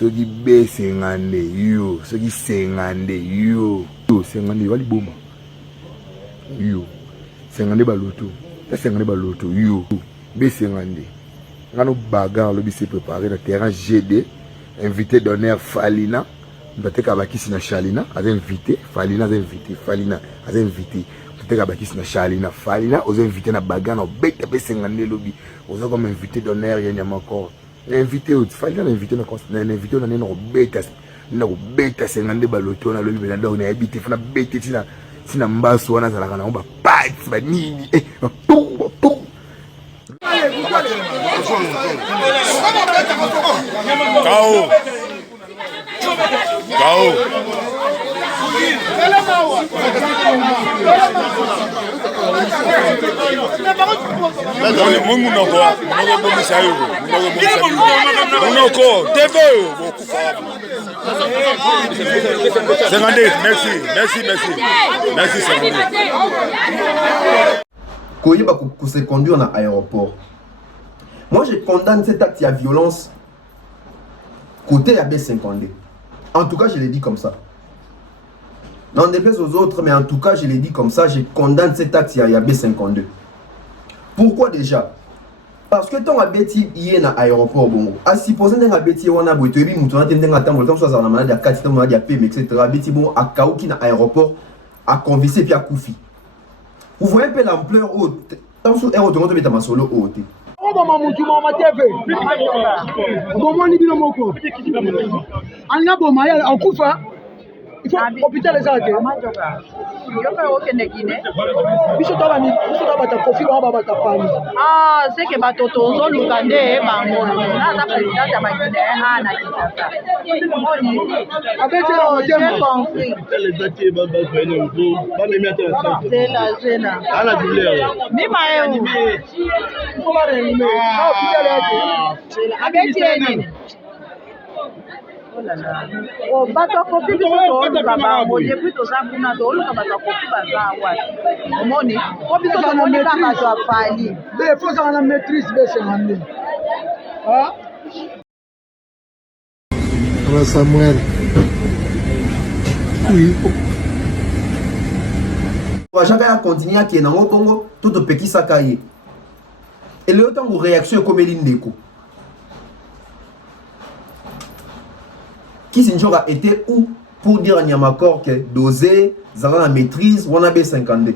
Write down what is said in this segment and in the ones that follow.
soki B50 yo soki 50 yo 50 wali boma yo 50 baloto 50 baloto yo B50 ngano bagarre lobi s'est préparé le terrain GD invité d'honneur Falina peut-être kabakisi na Shalina a invité Falina a invité Falina a invité peut-être kabakisi na Shalina Falina aux invités na bagarre na bête B50 lobi aux comme invité d'honneur Nyamakor invité au Falina invité na invité na no bête na bête 50 baloto na lobi na donc na habité fana bête sina mbaso wana zalaka na ba pat ba nini Cao. Pour se conduire dans l'aéroport. Moi, je condamne cet acte de violence côté AB52. En tout cas, je l'ai dit comme ça. N'en déplaise aux autres, mais en tout cas, je l'ai dit comme ça. Je condamne cet acte de AB52. Pourquoi déjà? Parce que ton abeti y est dans l'aéroport, bon. À supposer que abeti on a beau te bi mouton attendre attendre le temps soit dans la maladie à 4 temps maladie à PM etc. Abeti bon à Kaouki dans l'aéroport à converser puis à Koufi. Vous voyez un peu l'ampleur haute. Tant sur aéroport de mettre ma solo haute. Mama mutu mama TV. Comment ni bilo moko? Anya boma ya akufa. Il faut hôpital les arrêter. Biso taba ta kofi ba ba ta pani. Ah, c'est que batoto zo lukande bango. Na ta président ya bakine ana kitaka. Avec le conflit. Zena. Ana douleur. Ni mayo. Faut pas réanimer. Hôpital les Avec oh bato kofi biso to bango depuis to sabuna to luka bato kofi bazawa omoni ko biso to moni kaka to afali mais faut ça la maîtrise B50 ah Samuel oui Chacun continue à qui est dans le Congo tout au petit sakaye et le temps où réaction comme l'indéco qui a été où pour dire à Nyamakor que dosé, la maîtrise, on a B50.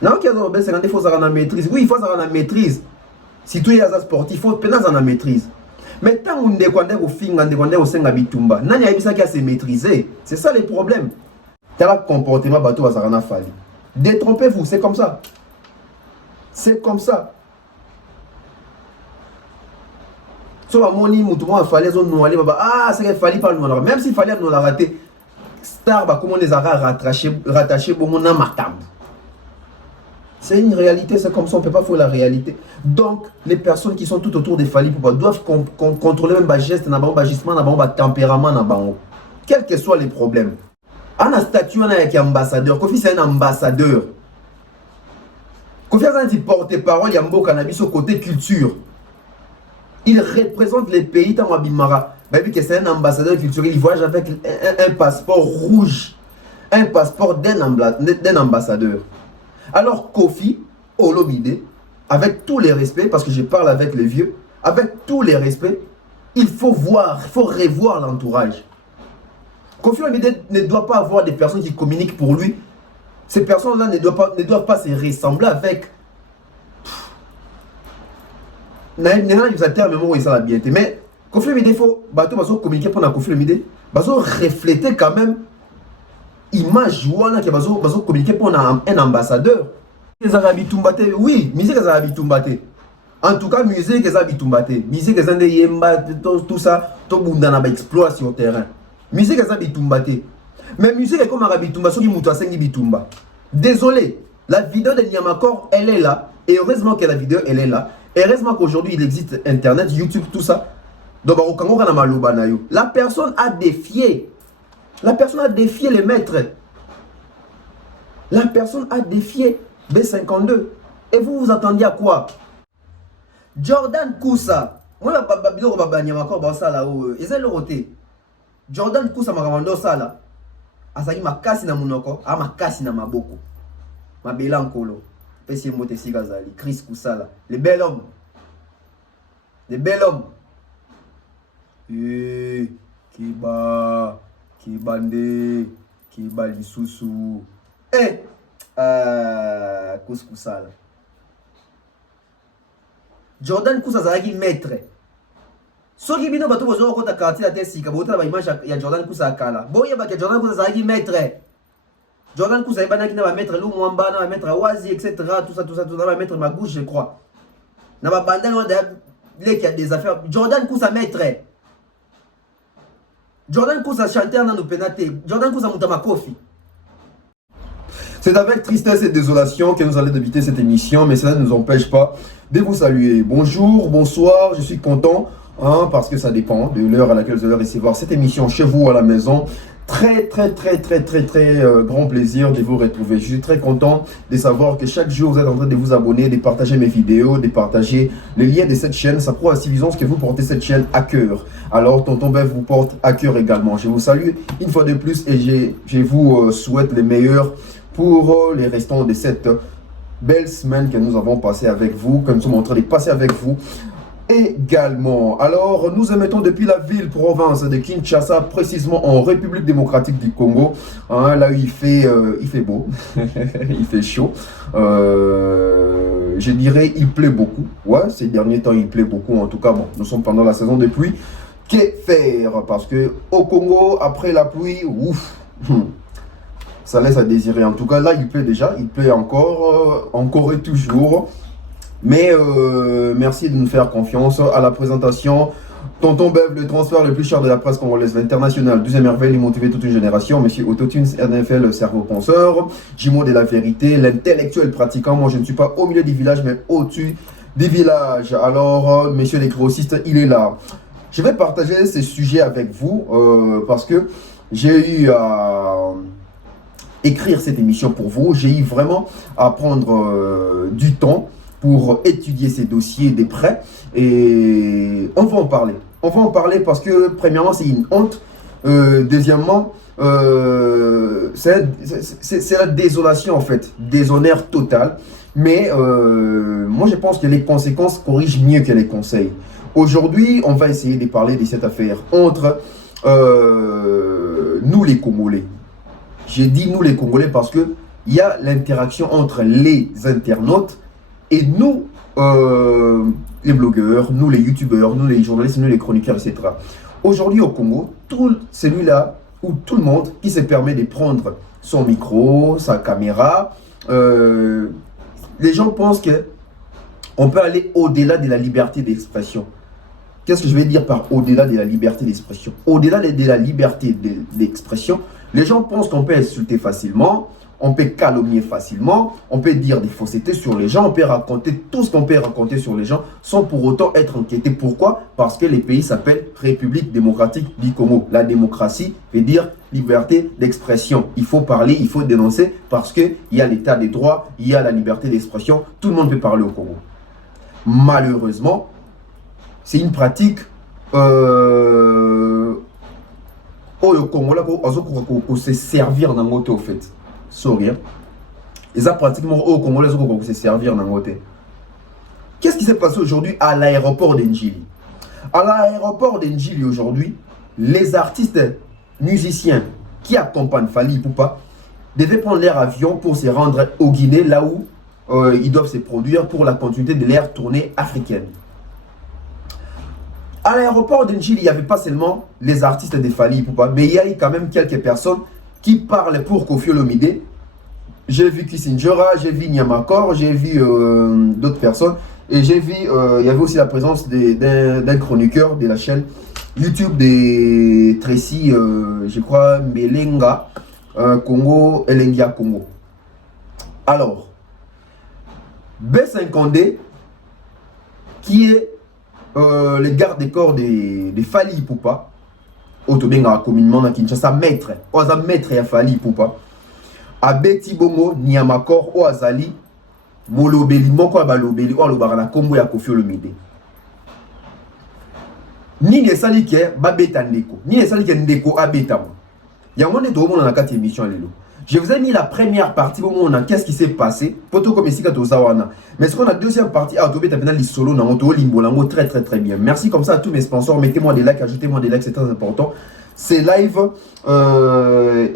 Non, qu'il y a B50, il faut avoir la maîtrise. Oui, il faut avoir la maîtrise. Si tout est sportif, il faut avoir la maîtrise. Mais tant qu'on déconne au fin, on déconne au sein Bitumba, il y a ça qui a se maîtriser. C'est ça le problème. Tel comportement bateau à Fali. Détrompez-vous, c'est comme ça. C'est comme ça. Ah, c'est qu'il fallait pas nous la même s'il fallait nous la rater. Star, comment les a rattachés pour mon matam. C'est une réalité, c'est comme ça, on ne peut pas faire la réalité. Donc, les personnes qui sont tout autour des Fali doivent contrôler même les gestes, les agissements, les tempéraments, quels que soient les problèmes. On a un statut, on a un ambassadeur. Kofi, c'est un ambassadeur. Kofi, c'est un porte-parole, il y a un beau cannabis au côté culture. Il représente les pays dans Wabimara. Baby, que c'est un ambassadeur culturel. Il voyage avec un passeport rouge. Un passeport d'un ambassadeur. Alors, Kofi, Olomide, avec tous les respects, parce que je parle avec les vieux, avec tous les respects, il faut voir, il faut revoir l'entourage. Kofi Olomide ne doit pas avoir des personnes qui communiquent pour lui. Ces personnes-là ne doivent pas se ressembler avec. Mais Kofi Olomide, il faut communiquer pour Kofi Olomide, il faut refléter quand même l'image qui va communiquer pour un ambassadeur. Oui, musique est habitumbate. En tout cas, musique est habitumbate. Musique est yemba, tout ça, tout le monde a exploit sur le terrain. Musique est habitumbate. Mais musique est comme un habitumba, ce qui est bitumba. Désolé, la vidéo de Nyamakor, elle est là. Et heureusement que la vidéo, elle est là. Heureusement qu'aujourd'hui, il existe Internet, YouTube, tout ça. Donc, la personne a défié. La personne a défié les maîtres. La personne a défié B52. Et vous vous attendiez à quoi? Jordan Koussa. Moi, biloko babanyamako basala oyo eza eloko te. Jordan Kusa makambo sala azali makasi na munoko a makasi na maboko mabela nkolo pesi mbote sika zali Chris Kusala le bel homme kibande kiba lisusu Kusala Jordan Kusa azalaki maître. Soki bino bato bozo kota quartier la tesika bota ba image ya Jordan Kusa akala. Boye ba ke Jordan Kusa azalaki maître. Jordan Kusa ebana ki na ba maître lu mwamba na ba maître Awazi etc. tout ça na ba maître Magouche je crois. Na ba bandana wanda les qui a des affaires. Jordan Kusa maître. Jordan Kusa chanteur na no penate. Jordan Kusa mutama kofi. C'est avec tristesse et désolation que nous allons débuter cette émission, mais cela ne nous empêche pas de vous saluer. Bonjour, bonsoir, je suis content, parce que ça dépend de l'heure à laquelle vous allez recevoir cette émission chez vous à la maison. Très grand plaisir de vous retrouver. Je suis très content de savoir que chaque jour vous êtes en train de vous abonner, de partager mes vidéos, de partager les liens de cette chaîne. Ça prouve à suffisance que vous portez cette chaîne à cœur. Alors Tonton Bev vous porte à cœur également. Je vous salue une fois de plus et je vous souhaite les meilleurs pour les restants de cette belle semaine que nous avons passée avec vous, que nous sommes en train de passer avec vous également. Alors, nous émettons depuis la ville-province de Kinshasa, précisément en République démocratique du Congo. Là où il fait beau, il fait chaud. Je dirais, il pleut beaucoup. Ouais, ces derniers temps, il pleut beaucoup. En tout cas, bon, nous sommes pendant la saison de pluie. Que faire? Parce que au Congo, après la pluie, ouf, ça laisse à désirer. En tout cas, là, il pleut déjà. Il pleut encore et toujours. Mais merci de nous faire confiance. À la présentation, Tonton Bev, le transfert le plus cher de la presse congolaise, l'international, 12e merveille, il motivé toute une génération. Monsieur Autotunes, RNFL, le cerveau penseur, Jimo de la vérité, l'intellectuel pratiquant. Moi, je ne suis pas au milieu du village, mais au-dessus du village. Alors, monsieur les grossistes, il est là. Je vais partager ces sujets avec vous parce que j'ai eu à écrire cette émission pour vous. J'ai eu vraiment à prendre du temps pour étudier ces dossiers de près et on va en parler. On va en parler parce que premièrement c'est une honte, deuxièmement c'est la désolation en fait, déshonneur total. Mais moi je pense que les conséquences corrigent mieux que les conseils. Aujourd'hui on va essayer de parler de cette affaire entre nous les Congolais. J'ai dit nous les Congolais parce que il y a l'interaction entre les internautes et nous, les blogueurs, nous les youtubeurs, nous les journalistes, nous les chroniqueurs, etc. Aujourd'hui au Congo, tout celui-là, ou tout le monde qui se permet de prendre son micro, sa caméra, les gens pensent qu'on peut aller au-delà de la liberté d'expression. Qu'est-ce que je vais dire par au-delà de la liberté d'expression? Au-delà de la liberté d'expression, les gens pensent qu'on peut insulter facilement, on peut calomnier facilement, on peut dire des faussetés sur les gens, on peut raconter tout ce qu'on peut raconter sur les gens sans pour autant être inquiété. Pourquoi? Parce que les pays s'appellent République démocratique du Congo. La démocratie veut dire liberté d'expression. Il faut parler, il faut dénoncer parce qu'il y a l'état des droits, il y a la liberté d'expression. Tout le monde peut parler au Congo. Malheureusement, c'est une pratique au Congo, là, on se servir d'un mot au fait. Sorry. Et ça, pratiquement, au Congo, on se servir d'un côté. Qu'est-ce qui s'est passé aujourd'hui à l'aéroport d'Ndjili? À l'aéroport d'Ndjili aujourd'hui, les artistes musiciens qui accompagnent Fally Ipupa devaient prendre leur avion pour se rendre au Guinée, là où ils doivent se produire pour la continuité de leur tournée africaine. À l'aéroport d'Ndjili, il n'y avait pas seulement les artistes de Fally Ipupa, mais il y a eu quand même quelques personnes qui parlent pour Koffi Olomide. J'ai vu Kissingera, j'ai vu Nyamakor, j'ai vu d'autres personnes. Et j'ai vu, il y avait aussi la présence d'un chroniqueur de la chaîne YouTube de Tracy, je crois, Melenga, Congo, Elengia Congo. Alors, B50D, qui est le garde des corps de Fally Ipupa, Otobenga communément na Kinshasa, maître, oza maître ya Fally Ipupa, abeti bongo Nyamakor oazali molobeli moko ya balobeli o alobaka na kombo ya Koffi Olomide. ni ne sali ke babeta ndeko ni ne sali ke ndeko abeta mo yango ne to mona na kati émission lelo. Je vous ai mis la première partie pour moi qu'est-ce qui s'est passé poto comme ici ka to zawana, mais ce qu'on a deuxième partie à tobeta pena li solo na moto limbolango très très très bien. Merci comme ça à tous mes sponsors, mettez-moi des likes, ajoutez-moi des likes, c'est très important. C'est live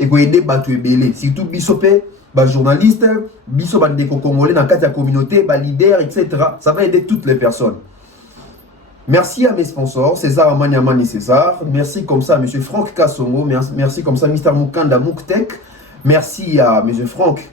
et go aider batu ebele surtout bisope ba journaliste biso ba ndeko congolais na kati ya communauté ba leader etc. Ça va aider toutes les personnes. Merci à mes sponsors, César Amani César. Merci comme ça à M. Franck Kassongo. Merci comme ça à Mr. Mukanda Muktek. Merci à M. Franck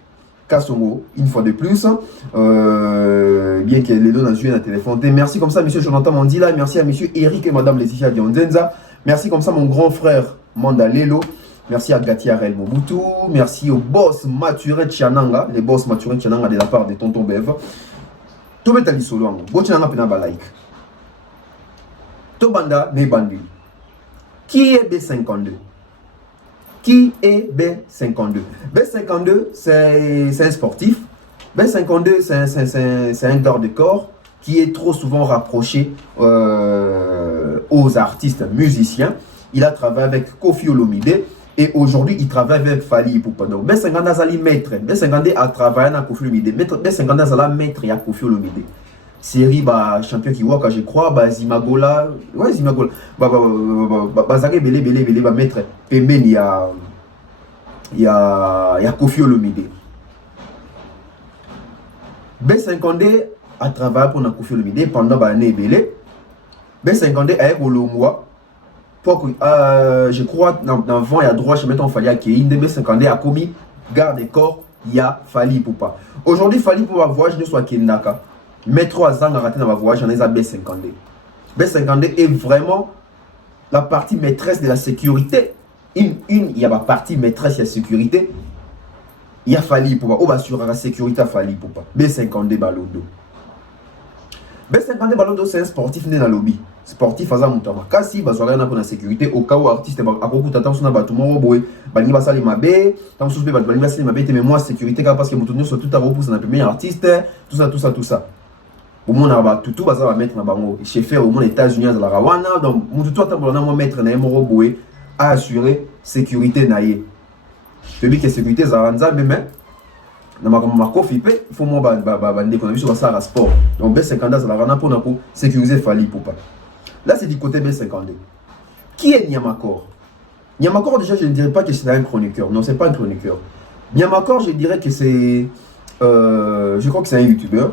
Kassongo, une fois de plus. Bien que les deux n'ont joué à la téléphone. Merci comme ça à M. Jonathan Mandila. Merci à M. Eric et Mme Laetitia Dionzenza. Merci comme ça à mon grand frère Mandalelo. Merci à Gatia Rel Mobutu. Merci au boss Mathurin Tchananga. Les boss Mathurin Tchananga de la part de Tonton Bev. Tout le monde est solo. Bochananga pena like. Tobanda Nebandi. Qui est B52? Qui est B52? B52, c'est un sportif. B52, c'est un garde de corps qui est trop souvent rapproché aux artistes musiciens. Il a travaillé avec Koffi Olomide et aujourd'hui il travaille avec Fally Ipupa. Donc B52 Azali maître. B52 a travaillé avec Koffi Olomide. B52 Azala maître et Koffi Olomide. Série bah champion qui voit quand je crois bah Zimagola ouais Zimagola bah Zagé belé bah maître Pemben il y a Koffi Olomide. B52 a travaillé pour Koffi Olomide pendant bah année belé. B52 a Olomwa pour que je crois dans vent il y a droit je mets en Fally qui inde B52 a commis garde des corps il y a Fally Ipupa. Aujourd'hui Fally Ipupa voyage de soit Kendaka. Mais 3 ans à rater dans ma voyage, j'en ai à B52. B52 est vraiment la partie maîtresse de la sécurité. Il y a ma partie maîtresse de la sécurité. Il y a Fally pour pas assurer la sécurité à Fally pour pas. B52 Balondo. B52 Balondo c'est un sportif né dans le lobby. Sportif à Zamutama. Kasi basoira na pour la sécurité au cas où artiste a beaucoup d'attention na batumo boy. Bani basali mabe, tant sous bani basali mabe mais moi sécurité parce que mutunyo sur tout à repos na premier artiste, tout ça. Au monde a tout va mettre na bango chef au monde États-Unis dans la Rwanda donc mutu toi tambola mo mettre na mo boy à assurer sécurité naie. Je dis que sécurité za ranza même na ma Koffi pe il faut mo ba ndeko na biso ba ça sport. Donc B52 za la Rwanda pour sécuriser Fally Ipupa. Là c'est du côté B52. Qui est Nyamakor? Nyamakor déjà je ne dirais pas que c'est un chroniqueur. Non, c'est pas un chroniqueur. Nyamakor je dirais que c'est je crois que c'est un youtubeur.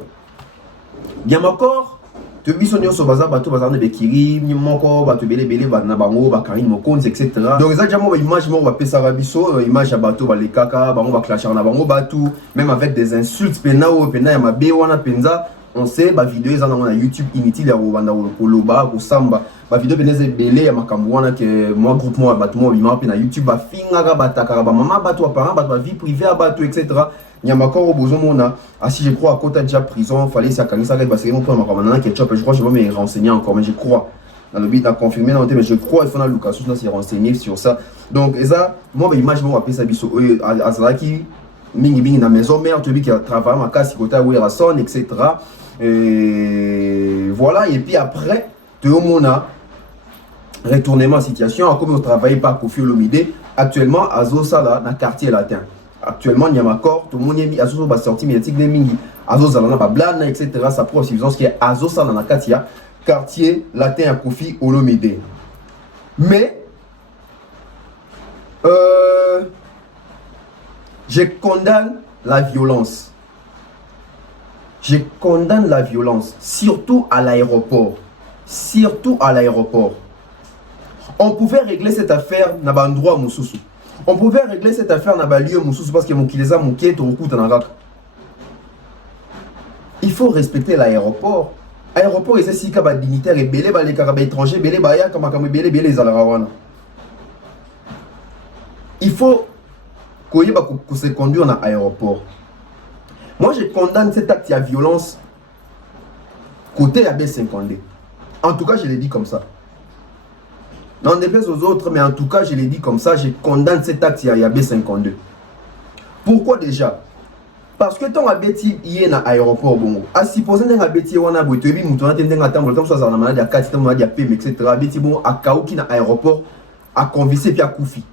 Nyamakor te bisonyo so baza bato baza na bekiri moko bato belé na bango ba Karine Mokonzi etc. Donc exactement ba image mo ba pesa rabiso image ya bato ba lekaka bango ba clasher na bango bato même avec des insultes pena ya mabe wana penza on sait ba vidéo za na YouTube inutile ya banda koloba ko samba ba vidéo peneza belé ya makambo wana que moi groupe moi bato mo bima pe na YouTube ba finga ga bataka ba mama bato parents bato vie privée à bato etc. Nyamakor au Bozomona, si je crois à Kota déjà prison, fallait ça quand ça parce que mon point ma ketchup, je crois je vais me renseigner encore mais je crois dans le but à confirmer dans mais je crois il faut dans Lucas là s'est renseigner sur ça. Donc et ça moi bah image moi appeler ça biso azaki mingi na maison mère tu dis qui travaille ma casse Kota où il sonne etc. Et voilà et puis après tout le monde a retournement situation comme on travaille pas Koffi Olomide actuellement à Zosala dans quartier latin. Actuellement, Nyamakor, tout le monde est mis à ce moment sorti médiatique de Mingi, Azozalana, Blana, etc. Sa propre suffisance qui est Azozalana Katia, quartier latin à Koffi Olomide. Mais, je condamne la violence. Je condamne la violence, surtout à l'aéroport. Surtout à l'aéroport. On pouvait régler cette affaire dans un endroit Moussoussou. On pouvait régler cette affaire dans un lieu Moussoussou parce que Moukileza Mouké Torukou Tanagak. Il faut respecter l'aéroport. L'aéroport, c'est si les dignitaires et les carabins étrangers, les Alarawana. Il faut qu'on se conduise dans l'aéroport. Moi, je condamne cet acte de violence côté AB52. En tout cas, je l'ai dit comme ça. Non, déplaise aux autres, mais en tout cas, je l'ai dit comme ça, je condamne cet acte de AB52. Pourquoi déjà? parce que ton abeti yé na aéroport bongo a supposé ndenge abeti wana boy toyebi mutu na ndenge atambola comme ça na malade ya kati tam malade ya pm etc. abeti bon a kauki na aéroport a convicé puis a koufi.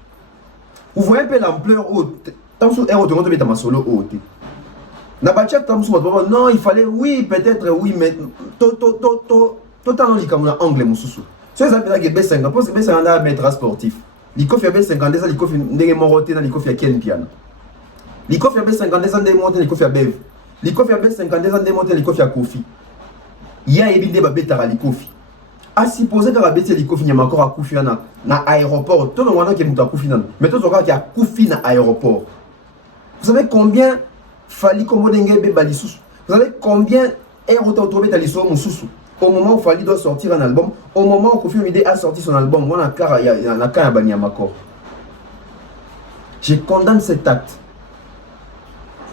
Vous voyez un peu l'ampleur haute tam sou aéroport to mettre ma solo haute na bacha tam sou non il fallait oui peut-être oui mais totalement likamuna anglais mususu so ça peut être B50 parce que B50 na maître sportif likofi ya B50 ça likofi ndenge morote na likofi ya Ken Piana. Likofi a B52 ans de monter, likofi a Bev. Likofi a B52 ans de monter, likofi a Kofi. Il y a évité de betara likofi. A supposer que la bête likofi n'y a encore à Kofi na aéroport. Tout le monde qui est monté à Kofi nan. Mais tout le monde qui a Kofi na aéroport. Vous savez combien Fali Kombo Dengue Balisous? Vous savez combien est retrouvé à l'histoire Moussous? Au moment où Fali doit sortir un album, au moment où Kofi Olomide a sorti son album, moi na kara na kaya bani amakor. Je condamne cet acte.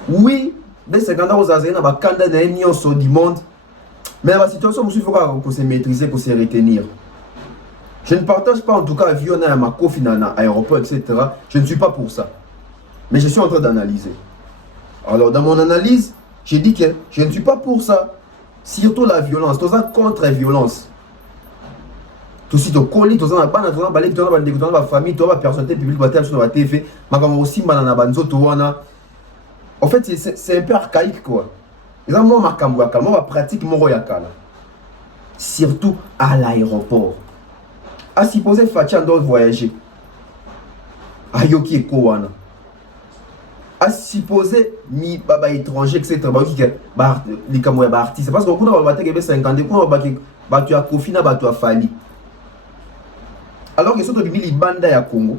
Oui, mais c'est quand on a un candidat du monde, mais la situation, il faut qu'on se maîtrise, qu'on se retenir. Je ne partage pas en tout cas avion à ma coffre dans l'aéroport, etc. Je ne suis pas pour ça. Mais je suis en train d'analyser. Alors, dans mon analyse, j'ai dit que je ne suis pas pour ça. Surtout la violence, tout ça contre la violence. Tout ce qui est collé, tout ça, on a balé, tout ça, on a famille, tout ça, personnalité publique, sur la TV, on a aussi mal en banzo, tout ça. En fait, c'est un peu archaïque quoi. Et là, moi, je pratique mon yakala. Surtout à l'aéroport. À supposer Fatia doit voyager. À Yoki et Kowana. À supposer mi baba étranger, etc. Les Kamouya artistes. Parce que beaucoup de battre 50, beaucoup de Kofina, battu à Fali. Alors que surtout les bandes à Congo,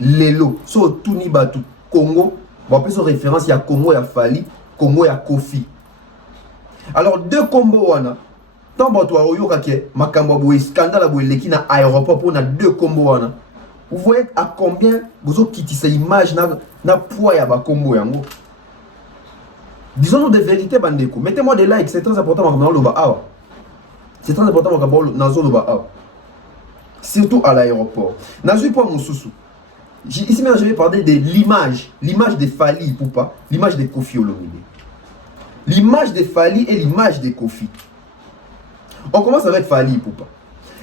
Lelo, so Tuni Batu, Congo. Bon, plus en référence, il y a Congo, il y a Fali, Congo, il y a Kofi. Alors, deux combos, tant que toi, il y a un scandale qui na aéroport pour deux combos. Vous voyez à combien vous avez quitté cette image na poids ya ba combo yango. Disons-nous des vérités, bandeko. Mettez-moi des likes, c'est très important dans le bas. C'est très important dans le bas. Surtout à l'aéroport. Nazu pas mon sous. Ici maintenant je vais parler de l'image de Fali Ipupa, l'image de Kofi Olomide. L'image de Fali et l'image de Kofi. On commence avec Fali Ipupa.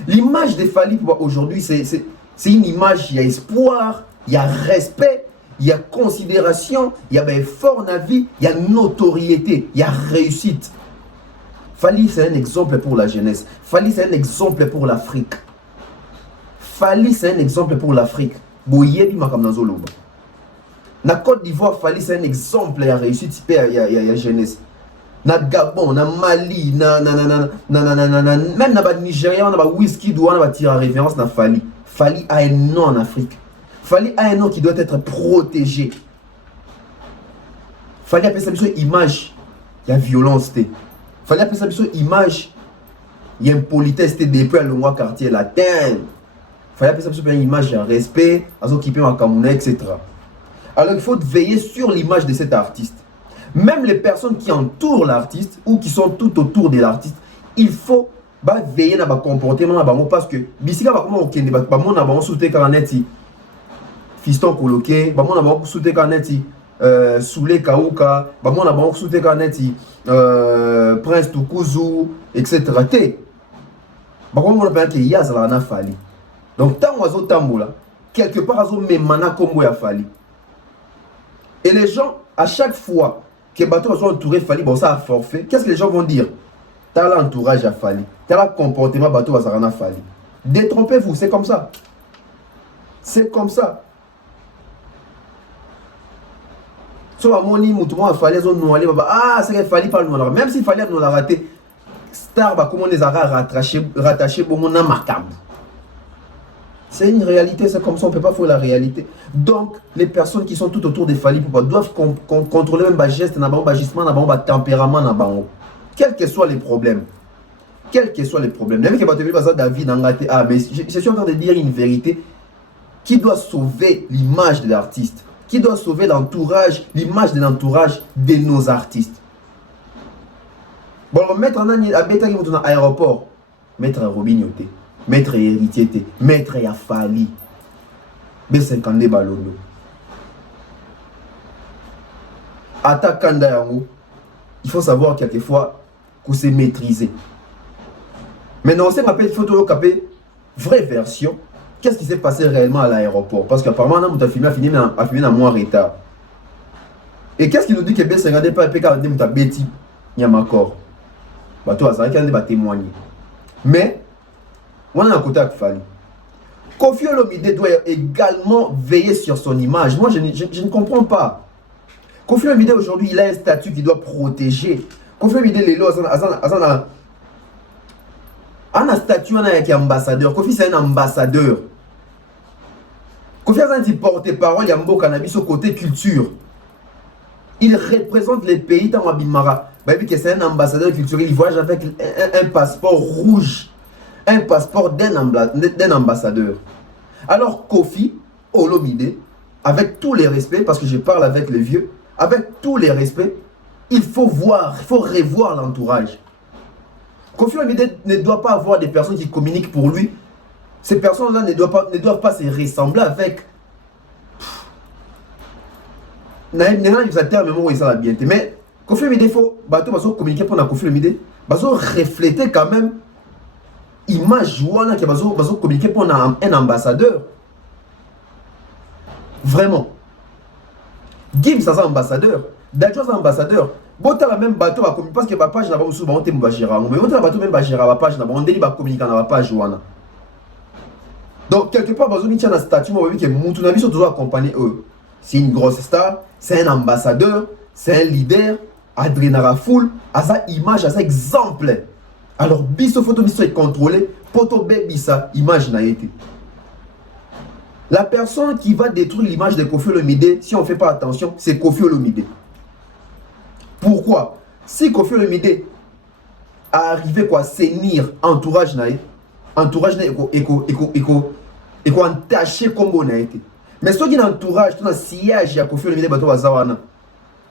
L'image de Fali Ipupa aujourd'hui c'est une image, il y a espoir, il y a respect, il y a considération, il y a fort avis, il y a notoriété, il y a réussite. Fali c'est un exemple pour la jeunesse. Fali c'est un exemple pour l'Afrique. Fali c'est un exemple pour l'Afrique. Na Côte d'Ivoire, Fali c'est un exemple de réussite il y a jeunesse. Na Gabon, na Mali, même na Nigeria, na whisky douane va tirer référence na Fali. Fali a un nom en Afrique. Fali a un nom qui doit être protégé. Fali appelle ça une image, il y a violence. Fali appelle ça une image, il y a impolitesse depuis le mois quartier latin. Il faut faire une image, un respect, etc. Alors il faut veiller sur l'image de cet artiste. Même les personnes qui entourent l'artiste ou qui sont tout autour de l'artiste, il faut veiller sur le comportement parce que bisika bakoma okende bamona bango soute kaneti fiston coloqué bamona bango soute kaneti Soule Kauka bamona bango soute kaneti Prince Tukuzu etc. Te bakoma mona que yazala na Fali. Donc, tant que vous tamboula, quelque part, vous avez mana comme ya Fali. Et les gens, à chaque fois que les bateaux sont entourés Fali, bon, ça a forfait. Qu'est-ce que les gens vont dire? T'as l'entourage à Fali. T'as le comportement bateau à Fali. Détrompez-vous, c'est comme ça. C'est comme ça. Soit mon lit, mouton, Fali, ah, c'est qu'il Fali parle de même si Fali nous l'a raté, Star, comment les a rattachés, bon, mon amakam. C'est une réalité, c'est comme ça, on ne peut pas faire la réalité. Donc, les personnes qui sont tout autour des Fali doivent contrôler même les gestes, les tempéraments, quels que soient les problèmes. Quels que soient les problèmes. Même que David, mais je suis en train de dire une vérité qui doit sauver l'image de l'artiste, qui doit sauver l'entourage, l'image de l'entourage de nos artistes. Bon, mettre en aéroport, mettre un Robignoté. Maître héritier, maître ya Fali. B50 balondo. Atakanda yango, il faut savoir quelquefois qu'on s'est maîtrisé. Maintenant, on s'est rappelé, il faut toujours capter vraie version. Qu'est-ce qui s'est passé réellement à l'aéroport? Parce qu'apparemment, on a filmé à moins retard. Et qu'est-ce qui nous dit que B50 pas PK a Betty Nyamakor? Bateau à ça, qui va témoigner. Mais, on a un côté à Fali. Koffi Olomide doit également veiller sur son image. Moi, je ne comprends pas. Koffi Olomide aujourd'hui, il a un statut qui doit protéger. Koffi Olomide, il a un statut qui est ambassadeur. Koffi, c'est un ambassadeur. Koffi a un porte-parole, il y a un beau cannabis au côté culture. Il représente les pays dans Abimara. C'est un ambassadeur culturel. Il voyage avec un passeport rouge. Un passeport d'un ambassadeur. Alors Koffi Olomide, avec tous les respects, parce que je parle avec les vieux, avec tous les respects, il faut revoir l'entourage. Koffi Olomide ne doit pas avoir des personnes qui communiquent pour lui. Ces personnes-là ne doivent pas se ressembler avec. Mais Koffi Olomide, il faut communiquer pour Koffi Olomide, il faut refléter quand même l'image qui va communiquer pour un ambassadeur. Vraiment. Gibbs, c'est un ambassadeur. Dajo, c'est un ambassadeur. Bota la même bateau parce que la page n'a pas sous on t'aime bajira. Mais bota la bateau même bajira la page n'a pas on délit ba communiquer dans la page wana. Donc quelque part bazo mi tient un statut moi que Moutunabi sont toujours accompagnés eux. C'est une grosse star, c'est un ambassadeur, c'est un leader, Adrenara Foul, à sa image, à sa exemple. Alors biso photo biso est contrôlé, poto bisa image n'a été. La personne qui va détruire l'image de Koffi Olomide, si on ne fait pas attention, c'est Koffi Olomide. Pourquoi? Si Koffi Olomide a arrivé à saigner entourage naï, entourage naï et entaché comme on a été. Mais ce qui est entourage, tout un sillage à Koffi Olomide, bateau à Zawana.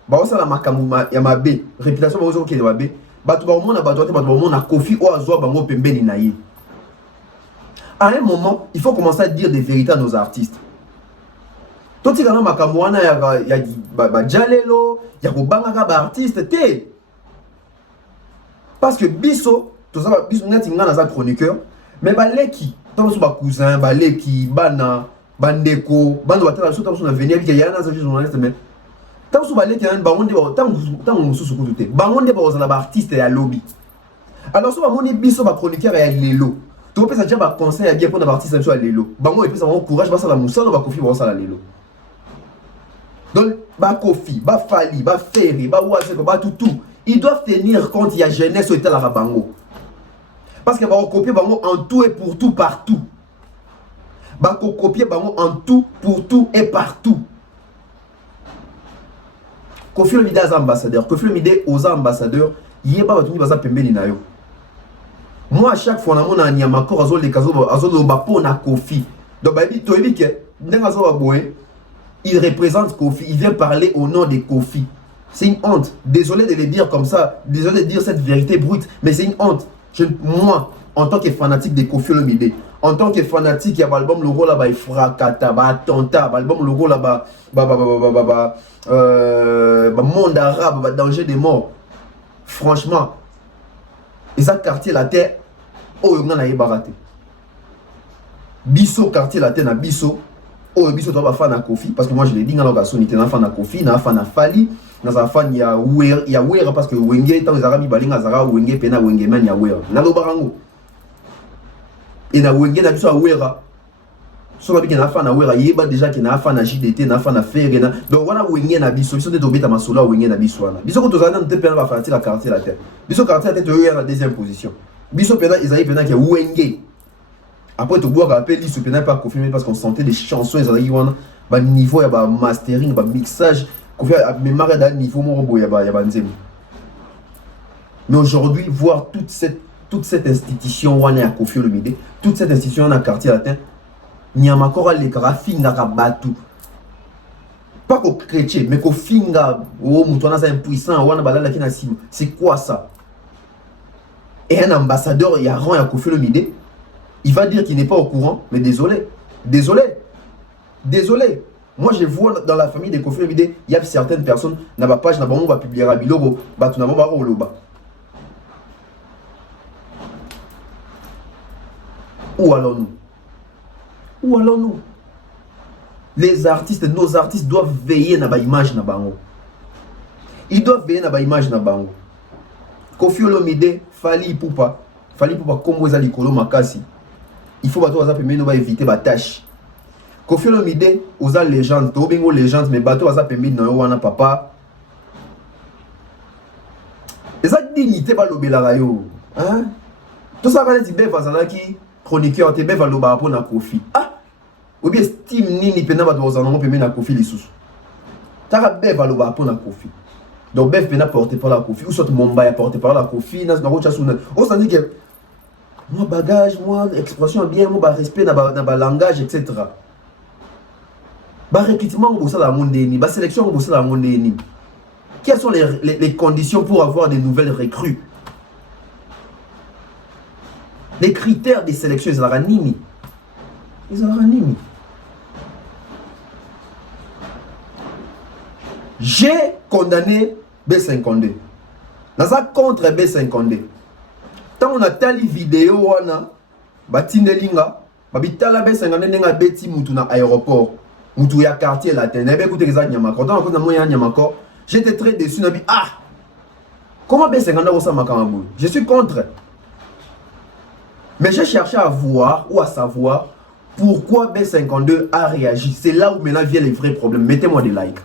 Baosa la makamuma ya mabe, réputation baosa qui est mabe. Bateau ba mona bateau ba mona Koffi o azwa bango pembeni naï. À un moment, il faut commencer à dire des vérités à nos artistes. Tout ce qui est makamwana il y a Jalelo, il y a Bangaka artiste té. Parce que biso, tout ça biso net ngana za chroniqueur, mais baleki, tant so ba cousin, baleki, bana, bandeko, bando batala so tant so na venir il y a un journaliste mais tant so baleki un bangonde tant mususu kuté. Bangonde ba ozala ba artiste ya lobby. Alors so ba moni biso ba chroniqueur ya lelo. Tu peux déjà un conseil à bien pour l'artiste à l'élo. Bango et puis ça va courage, va ça la moussa, va Koffi, va ça la l'élo. Donc, ba Koffi, ba Fali, ba Ferry, ba Ouasseko, ba tout. Ils doivent tenir compte, il y a jeunesse au état la Bango. Parce que va copier Bango en tout et pour tout, partout. Ba copier Bango en tout, pour tout et partout. Koffi Olomide est ambassadeur. Koffi Olomide aux ambassadeurs, il n'y a pas de tout pembeni na yo. Moi, à chaque fois, on a un Nyamakor, on a Koffi. Donc, il représente Koffi, il vient parler au nom de Koffi. C'est une honte. Désolé de le dire comme ça, désolé de dire cette vérité brute, mais c'est une honte. Moi, en tant que fanatique de Koffi Olomide, en tant que fanatique, il y a l'album logo là-bas, il fracata, attentat, l'album logo là-bas, monde arabe, danger des morts. Franchement, et ça, quartier la terre, oh, on a baraté. Bisso, quartier la terre, na Bisso, oh, Bisso, tu vas faire na Koffi, parce que moi je l'ai dit, on a fait na Koffi, on a fait na Fali, on a fait na Wera, parce que Wenge, tant les Arabes, Balinga, Zara, Wenge, Pena, Wenge, Man, ya Wera. Na Lobarango. Et na Wenge, na Bisso, Wera. So, on a fait na Wera, il y a déjà qui a fait na JDT, na fait na Ferry, donc voilà Wenge na Bisso, Bisso, tu es Massola, Wenge na Bisso. Bisso, quand tu as un peu de va faire la quartier la terre. Bisso, quartier la tête, tu es en la deuxième position. Bisso, Pena, ils arrivent Pena qui est Wenge. Après, tu dois rappeler l'issue Pena pas confirmé parce qu'on sentait des chansons, ils arrivent à niveau, il y a mastering, il y a mixage, qu'on fait à mémoire d'un niveau, il y a Nzemu. Mais aujourd'hui, voir toute cette institution, on est à Koffi Olomide, toute cette institution, on a quartier latin, Nyamakor les graphines à Batu. Pas qu'au chrétien, mais qu'au finga, oh, Moutouana, c'est impuissant, on a balala qui n'a si. C'est quoi ça? Et un ambassadeur, il y a rang à Koffi Olomide, il va dire qu'il n'est pas au courant, mais désolé. Moi, je vois dans la famille des Kofi Olomide, il y a certaines personnes, dans ma page, on va publier à Biloro, on va Oloba. Où allons-nous? Où allons-nous? Les artistes, nos artistes doivent veiller à l'image de Bango. Ils doivent veiller à l'image de Bango. Kofi Olomide, Fali Poupa, comme vous allez Makasi. Il faut éviter la tâche. Kofi Olomide, aux légendes, aux légendes, mais bateau à permis de wana papa. Et ça dignité va l'obéir la yo. Hein? Tout ça va être bien qui chroniqueur te bien va l'obéir pour na Kofi. Ah, ou bien estime ni pena va doit en permis na Kofi les sous. Ça va bien va l'obéir pour na Kofi. Donc bef pena porter par la Kofi ou soit Mumbai porter par la Kofi na rocha suna. On s'en dit que moi bagage, moi expression bien, moi respect na ba langage etc. Recrutement au sein de la mondaine, sélection au sein de la mondaine. Quelles sont les conditions pour avoir des nouvelles recrues? Les critères de sélection, ils sont ranimi. Ils sont ranimi. J'ai condamné B52. Naza contre B52. Tant on a tali vidéo wana, batindelinga, babitala B52 nenga beti mutu na aéroport. Mutu ya quartier latin. J'étais très déçu. Ah! Comment B52 je suis contre. Mais j'ai cherché à voir ou à savoir pourquoi B52 a réagi. C'est là où maintenant viennent les vrais problèmes. Mettez-moi des likes.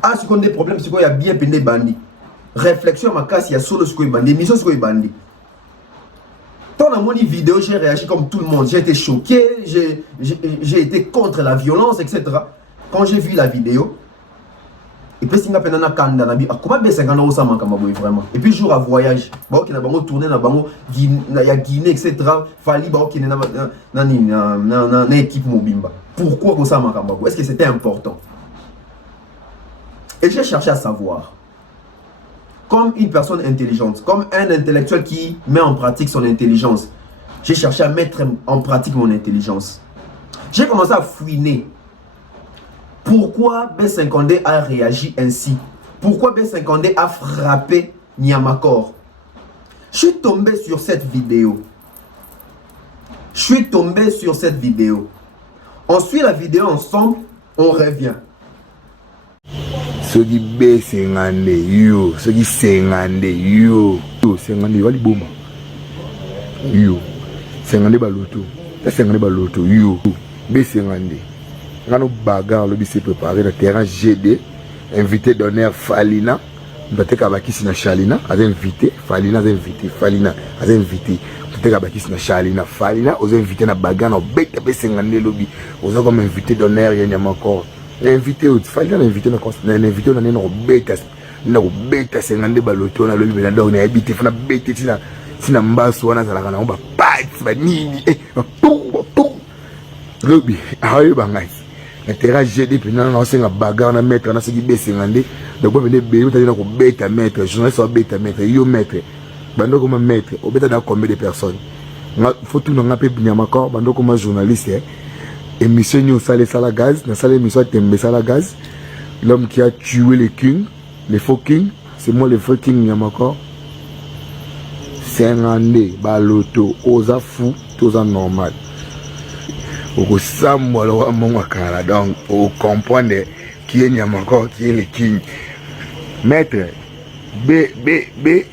Ah, si on a des problèmes, c'est qu'il y a bien péné bandit. Réflexion à ma casse, il y a solo ce qu'il bandit. Mission ce qu'il bandit. Dans la monnaie vidéo, j'ai réagi comme tout le monde. J'ai été choqué, j'ai été contre la violence, etc. Quand j'ai vu la vidéo, et puis comment B52 ça manque vraiment. Et puis jour à voyage, qui n'a pas tourné dans la Guinée, etc. Fali qui n'a pas équipe mobimba. Pourquoi ça manque? Est-ce que c'était important? Et j'ai cherché à savoir. Comme une personne intelligente, comme un intellectuel qui met en pratique son intelligence, j'ai cherché à mettre en pratique mon intelligence. J'ai commencé à fouiner. Pourquoi B52 a réagi ainsi? Pourquoi B52 a frappé Niamakor? Je suis tombé sur cette vidéo. On suit la vidéo ensemble, on revient. Ceux qui baissent yo, ceux qui sengande yo, sengande wali boma. Yo, sengande baloto, ça sengande baloto yo, besengande. Ngano bagarre le s'est préparé le terrain GD, invité d'honneur Falina, peut-être qu'Abakis na Chalina, a invité Falina, a invité Falina, a invité peut-être qu'Abakis na Chalina, Falina, aux invités na bagarre na bête besengande lobby, aux comme invité d'honneur il y a encore. L'invité au fallait l'invité na l'invité na no beta sengande baloto na lobi na donc na habité fana beta sina mbaso wana zalaka na ba pat ba nini lobi ayo bangai na terrain GD pina na senga bagarre na mettre na seki besengande donc ba vene be na ko beta mettre journaliste so beta mettre yo mettre bando comme mettre au beta dans combien de personnes faut tout na pe Niamakor bando comme journaliste émission New Salé Salagaz, dans cette émission Tembe Salagaz, l'homme qui a tué les kings, les faux kings, c'est moi le faux king Niamakor. C'est un année, baloto, osa fou, osa normal. Au Samuel, donc, pour comprendre qui est Niamakor, qui est le king. Maître,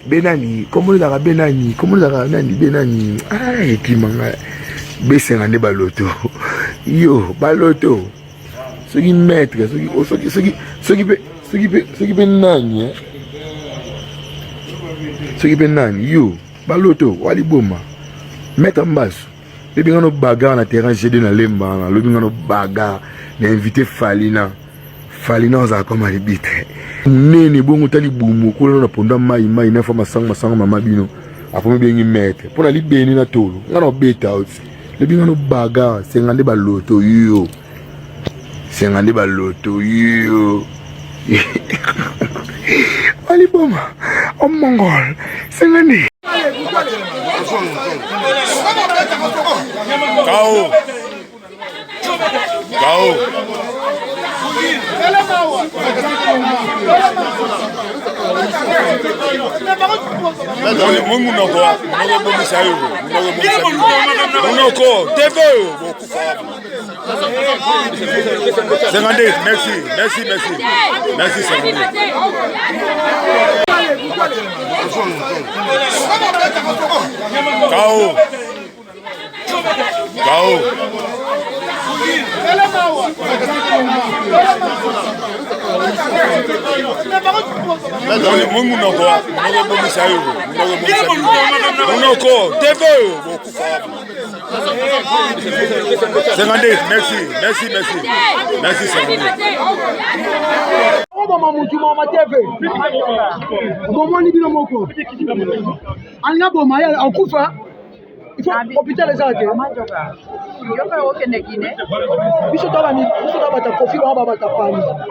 Benani, comment il a Benani, Benani, ah, qui m'a. B52 baloto. Yo, baloto. Ce qui maître, ce qui peut nani. Ce qui peut nani. Yo, baloto, wali boma. Maître Mbasu. Le bien no bagarre na terrain GD na lemba, le bien no bagarre, l'invité Falina. Falina za comme habite. Nene bongo tali bumu ko na ponda mai na fa masanga mama bino. Apo bien ngi maître. Pour na li beni na tolo. Ngano beta out. Le bien no bagarre, c'est ngande baloto yo. C'est ngande baloto yo. Ali boma. Oh mongol. C'est ngande. Cao. Il faut hôpital les arrêter.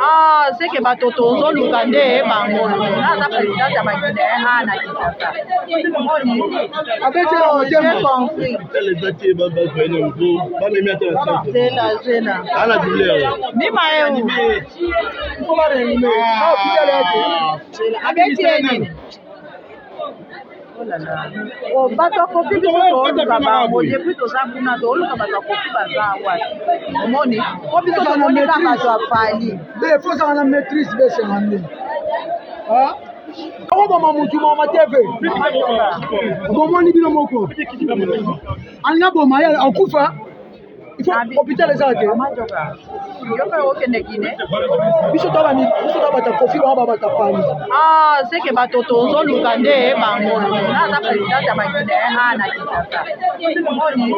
Ah, c'est que batoto zo lukande bango. Na za président ya bakine ana kitasa. J'ai compris. Zena. Ana douleur. Ni mayo. Abeti oh bato kofi biso oluka bango depuis toza kuna tooluka bato kofi baza wati omoni po biso tomoni kaka to afali faut ça la maîtrise B52 ah okoboma mutu mama tv omoni bino moko anga boma ya akufa il faut hôpital les arrêter ah c'est que batoto zo lukande bango na za président ya bakine ana kitasa j'ai compris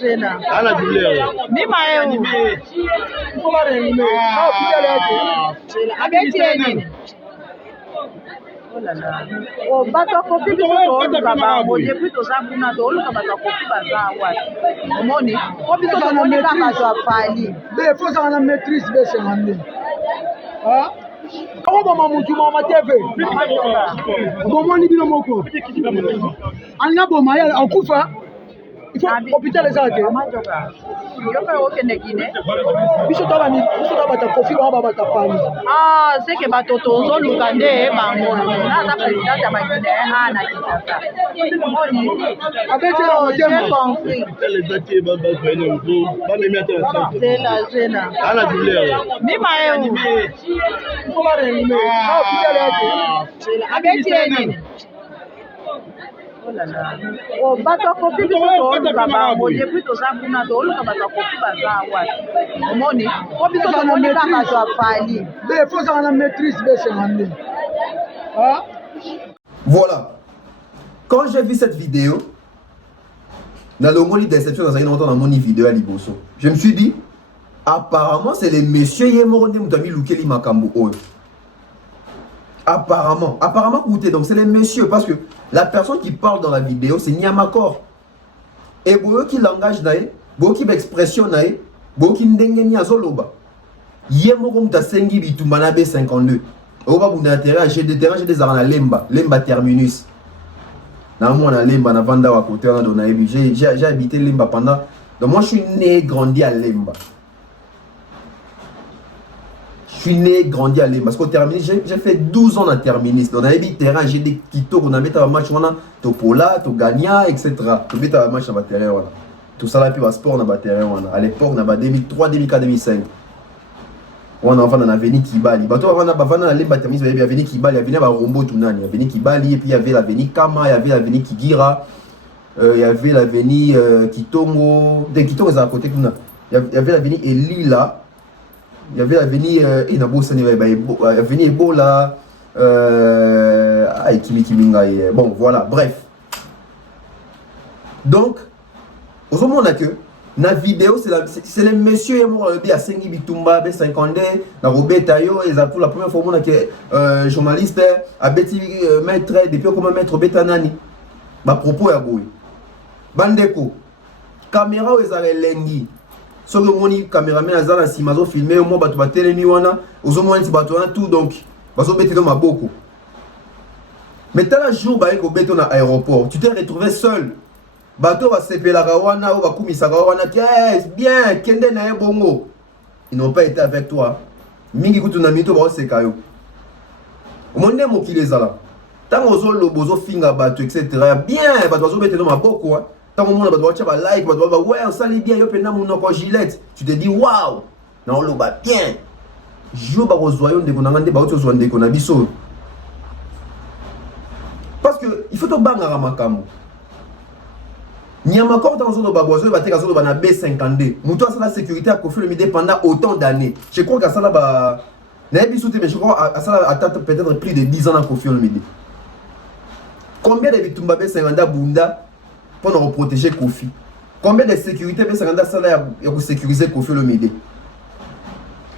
Zena. Ana douleur. Ni mayo. Abeti oh bato kofi biso oluka bango depuis toza kuna tooluka bato kofi baza wati omoni po biso tomoni kaka to afali faut ça la maîtrise B52 ah okoboma mutu mama tv omoni bino moko anga boma ya akufa il faut hôpital les arrêter ah c'est que batoto zo lukande bango na za président ya bakine ana kitasa j'ai compris Zena. Ana douleur. Ni mayo. Abeti oh bato kofi biso oluka bango depuis toza kuna tooluka bato kofi baza wati omoni po biso tomoni kaka to afali faut ça la maîtrise B52 ah voilà. Quand j'ai vu cette vidéo, dans le mot déception dans mon vidéo à Liboso, je me suis dit, apparemment c'est les messieurs Yemorone Moutami Lukeli Makambo. Apparemment, écoutez, donc c'est les messieurs, parce que la personne qui parle dans la vidéo, c'est Niamakor. Et pour qui langage nae, pour qui expression nae, pour qui ndenge niazoloba. Yemorone Tasengi Bitumana B52. Oba bunda terrain, j'ai des terrains, j'ai des armes à Lemba terminus. Dans mon Lemba, na vanda wa côté, j'ai habité Lemba pendant. Donc moi je suis né, grandi à Lemba. Je suis né, grandi à Lemba. Parce qu'au terminus, j'ai fait 12 ans à terminus. Donc dans les terrains, j'ai des kitos qu'on a mis à match, on a Topola, Togania, etc. Tu mets à match à terrain, voilà. Tout ça là, puis à sport, on a terrain, voilà. À l'époque, on a 2003, 2004, 2005. On a enfant dans l'avenue Kibali. Bateau avant dans Lemba terminus, il y avait l'avenue Kibali, il y avait Rombo Tunani, l'avenue Kibali, et puis il y avait l'avenue Kama, il y avait l'avenue Kigira, il y avait l'avenue Kitongo. Des Kitongo, c'est à côté de nous. Il y avait l'avenue Elila. Il y avait l'avenue l'avenue Ebola, bon voilà, bref. Donc, au moment on a que la vidéo, c'est les messieurs à Sengi Bitumba, B50, la Robert Tayo, et pour la première fois on a que journaliste à Betty maître depuis comment maître Betanani. Ma propos est beau. Bandeko, caméra aux lengi. So que mon caméraman azala si mazo filmer au moins bato ba telemi wana ozo moins bato na tout donc bazo bete dans ma boko. Mais t'as la jour ba ko beto na aéroport, tu t'es retrouvé seul. bato va sepelaka wana ou va kumisaka wana bien kende na ye bongo. Ils n'ont pas été avec toi. Mingi kutu na mito ba seka yo. Monde mokili ezala. Tant ozo lobozo finga bato etc. Bien bato ozo bete no maboko. Tant on mona bato ba ba like bato ba ouais on sali bien yo pena monoko Gillette. Tu te dis waouh. Na lo ba bien. Jo ba rozoyo ndeko na ngande ba ozo zo ndeko na biso. Parce que il faut to banga makambo. Nyama comme dans zone babozo ba teka zone ba na B52. Muto sa la sécurité a Koffi Olomide pendant autant d'années. Je crois que ça là ba na bisouté mais je crois à ça attend peut-être plus de 10 ans à Koffi Olomide. Combien de bitumba B52 bunda pour protéger Koffi? Combien de sécurité B52 ça là pour sécuriser Koffi Olomide?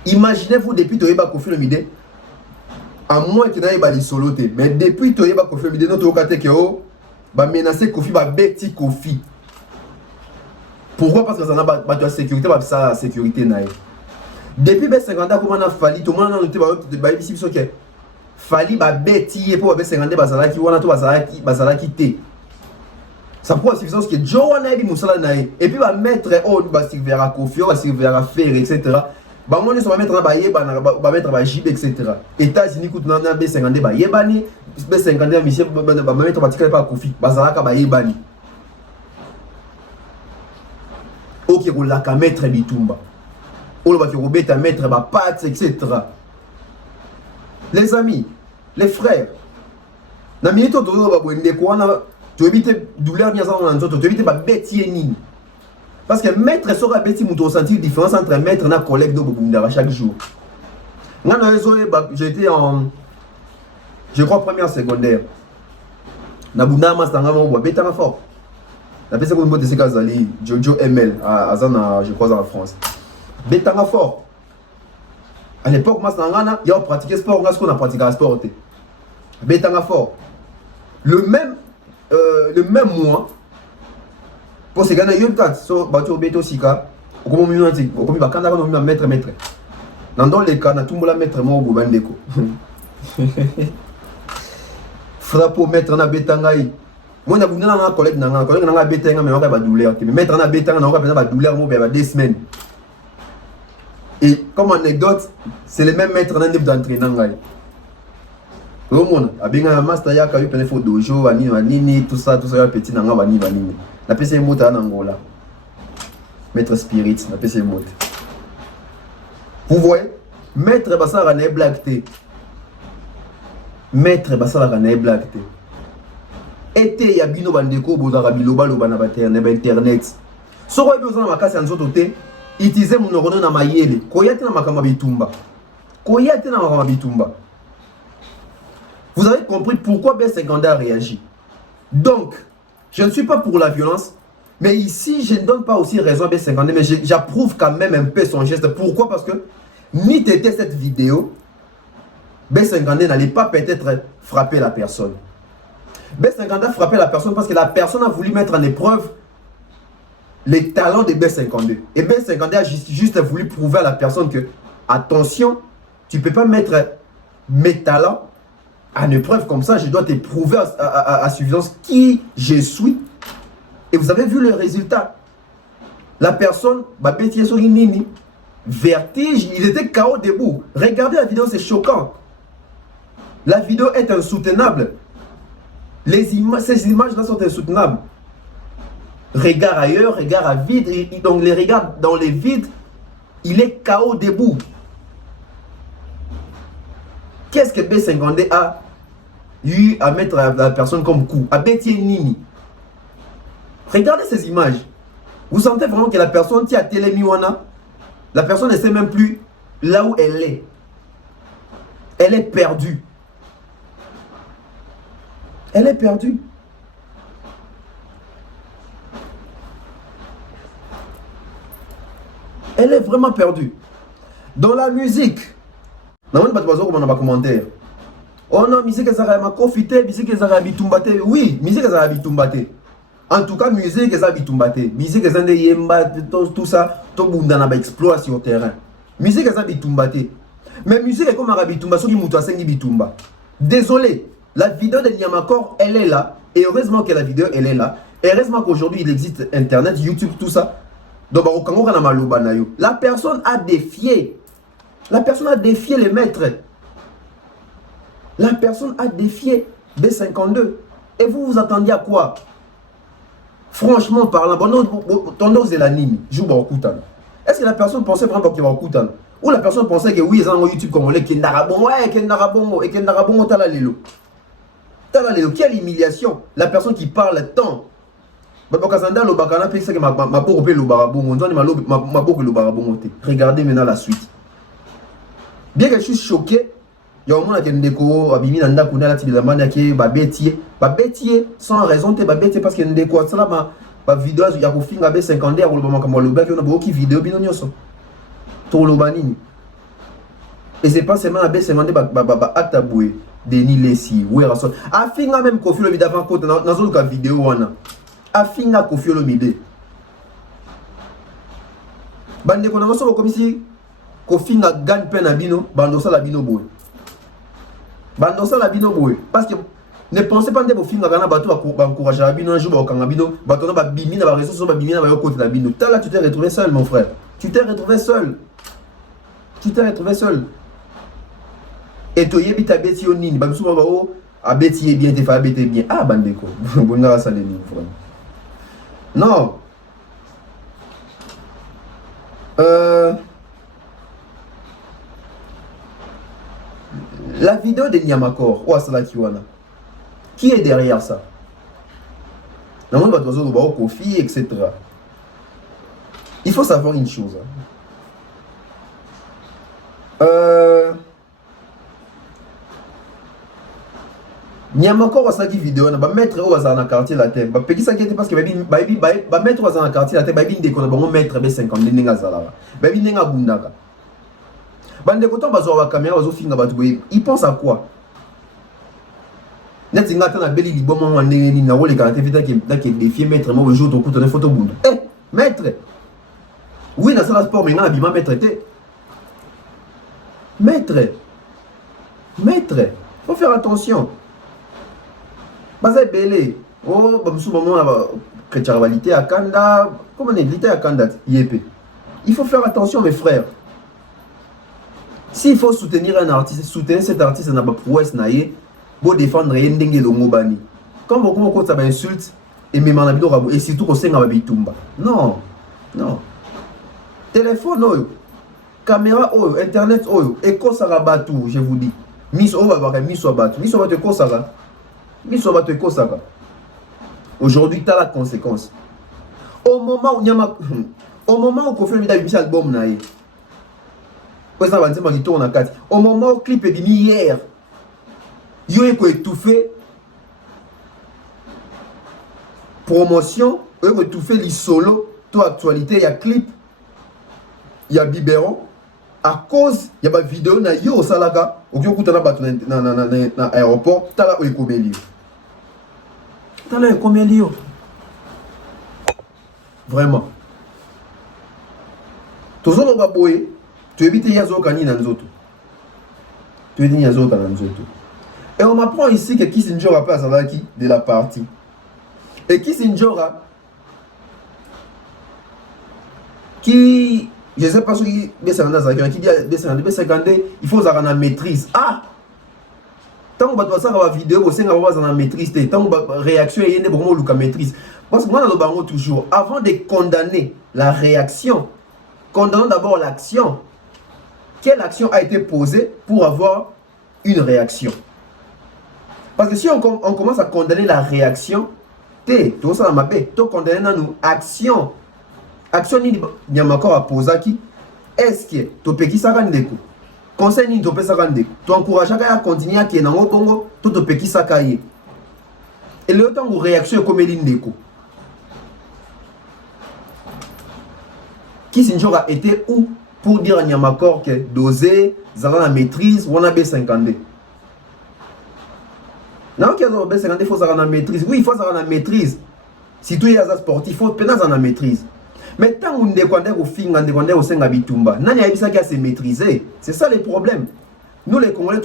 Imaginez-vous depuis Toyeba Koffi Olomide à moins que n'aille ba li soloté mais depuis Toyeba Koffi Olomide notre okate ke o ba menacer Koffi ba beti Koffi. Pourquoi? Parce que ça n'a pas de sécurité, pas ça sécurité naïe. Depuis B50 comment on a fallu tout le monde a noté ba ici so que fallu ba beti et pour B50 bazala ki wana to bazala ki té. Ça prend suffisance que Joe wana bi musala naïe et puis ba mettre on ba servir à Koffi, on va servir à fer etc. Ba mon so ba mettre na ba yeba ba mettre ba JB etc. États-Unis coûte na B50 ba yebani B50 monsieur ba mettre ba tikala pa Koffi bazala ka ba yebani. Ok, on l'a qu'à mettre bitumba. On va faire mettre ba pattes, etc. Les amis, les frères, na minute to ba bwende ko na to éviter douleur bien ça on to éviter ba bêtier ni. Parce que maître sera bêti muto sentir différence entre maître na collègue do bunda chaque jour. Ngana j'étais en je crois première secondaire. Na bunda ma stanga mo bo bêta na fort. La personne qui m'a dit que Jojo ML à Azana, je crois en France. Bétanga fort. À l'époque, moi, il y a pratiqué sport, on a pratiqué le sport. Bétanga fort. Le même mois, pour ces gars, il y a une carte, sur Bato Beto Sika, au commun au Bakanda, on a maître. Dans les cas, on a tout le monde mettre moi au Boubandeko. Frappe au maître, on a Bétangaï. Moi, je suis un collègue, je suis un douleur. Mais mettre un bétang, on a douleur 2 semaines. Et comme anecdote, c'est le même maître d'entraînement. Au monde, avec un master, il y a eu plein de dojo, tout ça, petit, la PC moto en Angola. Maître Spirit, la PC moto. Vous voyez, maître Bassara n'est black. Maître Bassara n'est black. Été ya bino bandeko bozara biloba loba na internet. Soko besoin na makasi nzoto te, utiliser mon neurono na mayele. Koyate na makama bitumba. Koyate na makama bitumba. Vous avez compris pourquoi B50 a réagi. Donc, je ne suis pas pour la violence, mais ici je ne donne pas aussi raison à B50, mais j'approuve quand même un peu son geste. Pourquoi? Parce que ni t'étais cette vidéo, B50 n'allait pas peut-être frapper la personne. B50 a frappé la personne parce que la personne a voulu mettre en épreuve les talents de B52. Et B50 a juste voulu prouver à la personne que, attention, tu ne peux pas mettre mes talents en épreuve comme ça. Je dois te prouver à suffisance qui je suis. Et vous avez vu le résultat. La personne, vertige, il était KO debout. Regardez la vidéo, c'est choquant. La vidéo est insoutenable. Ces images-là sont insoutenables. Regard ailleurs, regard à vide. Donc les regards dans les vides, il est KO debout. Qu'est-ce que B50 a eu à mettre à la personne comme coup? À Nini. Regardez ces images. Vous sentez vraiment que la personne qui a télémiwana, la personne ne sait même plus là où elle est. Elle est perdue. Elle est perdue. Elle est vraiment perdue. Dans la musique, on a un commentaire. Oh non, musique ça va profiter, musique ça va bitumbate. Oui, musique ça va bitumbate. En tout cas, musique ça va bitumbate. Musique ça yemba tout ça, tout bunda na ba explorer sur le terrain. Musique ça va bitumbate. Mais musique comme un bitumba, so ki muto asengi bitumba. Désolé. La vidéo de Nyamakor, elle est là. Et heureusement que la vidéo, elle est là. Heureusement qu'aujourd'hui, il existe Internet, YouTube, tout ça. Donc, la personne a défié. La personne a défié les maîtres. La personne a défié B52. Et vous vous attendiez à quoi? Franchement parlant, tendance de l'anime, est-ce que la personne pensait vraiment qu'il va au Koutan? Ou la personne pensait que oui, ils ont YouTube congolais, qui est Narabon, ouais, qui est Narabon, et qui est Narabon, talalelo. Talalelo, quelle humiliation. La personne qui parle tant. Regardez maintenant la suite. Bien que je suis choqué, il y a un moment qui ndeko abimi na ndako na lati bilamba ki babetier sans raison te babetier parce que ndeko ça ma vidéo ya ko finga be 50 ya ko loba makambo loba ki na boki vidéo bino nyoso to loba nini. Et c'est pas seulement be 50 ba ataboué Denis Lessi ouais raso afinga même Koffi Olomide avant côté na zo ka vidéo wana afinga Koffi Olomide bande ko na so comme si Koffi na gagne peine à bino bando ça la bino boy. Bandosa la bino boy parce que ne pensez pas ndebo finga kana bato ba encourager la bino un jour ba okanga bino bato na ba bimi na ba réseaux sociaux ba bimi na ba yo côté la bino. Là tu t'es retrouvé seul mon frère. Tu t'es retrouvé seul. Tu t'es retrouvé seul. Et to yebi ta beti onini ba musuba ba o abeti bien te fa beti bien. Ah bandeko. Bonga ça les ni frère. Non. La vidéo de Nyamakor, qui est derrière ça? Etc. Il faut savoir une chose. Nyamakor a dit vidéo, va mettre au hasard dans le quartier la tête. Parce que va mettre au hasard dans le quartier la tête, va mettre 50 000 bande koto bazo ba caméra bazo finga batu boye il pense à quoi net ngata na beli libomo mo ndenge ni na wole ka vita ki défier maître mo jour to kuto na photo bunda maître oui na sala sport mais ngana bima maître té maître faut faire attention baza belé oh ba musu moment na crédibilité à kanda comment est à kanda yep il faut faire attention mes frères. S'il faut soutenir un artiste, soutenir cet artiste n'a pas prouesse naïe, pour défendre Yendenge Longobani. Quand vous comptez ça insulte et même en habito et surtout qu'on sait qu'on tumba. Non, non. Téléphone oyo, caméra oyo, internet oyo, et quoi ça rabat tout, je vous dis. Miss oyo va miss obat, miss obat quoi ça va, miss obat quoi ça va. Aujourd'hui, tu as la conséquence. Au moment où Koffi Olomide a eu un album naïe. Au moment où le clip est venu hier, il y a étouffé promotion, il y a étouffé les solos, toute actualité, il y a clip, il y a biberon, à cause, il y a une vidéo, il y a yo salaka, au lieu de dans l'aéroport, il y a eu combien de il y a eu combien de vraiment. Tout ça, on va boyer. Tu évites Yazoka ni Nanzoto. Tu évites Yazoka Nanzoto. Et on m'apprend ici que Kissinger a pas à qui de la partie. Et Kissinger qui, je ne sais pas qui dit il faut avoir la maîtrise. Ah! Tant que tu as une vidéo, tu as la maîtrise. Tant que réaction est la maîtrise. Parce que moi, dans le toujours, avant de condamner la réaction, condamnons d'abord l'action. Quelle action a été posée pour avoir une réaction? Parce que si on commence à condamner la réaction, tout ça m'a fait, tu condamnes nous action. Action ni Nyamakor a posé qui? Est-ce que tu peux qui ça rendre? Conseil ni tu peux ça rendre? Tu encourages à continuer à qui dans le Congo, tu peux qui ça cailler. Et le temps où réaction est comme l'indéco. Kissinger a été où? Pour dire à Nyamakor que doser, zala la maîtrise, on a B50. Non, qu'il y a B50, il faut avoir la maîtrise. Oui, il faut avoir la maîtrise. Si tu es un sportif, il faut avoir la maîtrise. Mais tant qu'on est au fin, on est au sein de Bitumba, il y a ça qui a se maîtriser. C'est ça le problème. Nous, les Congolais,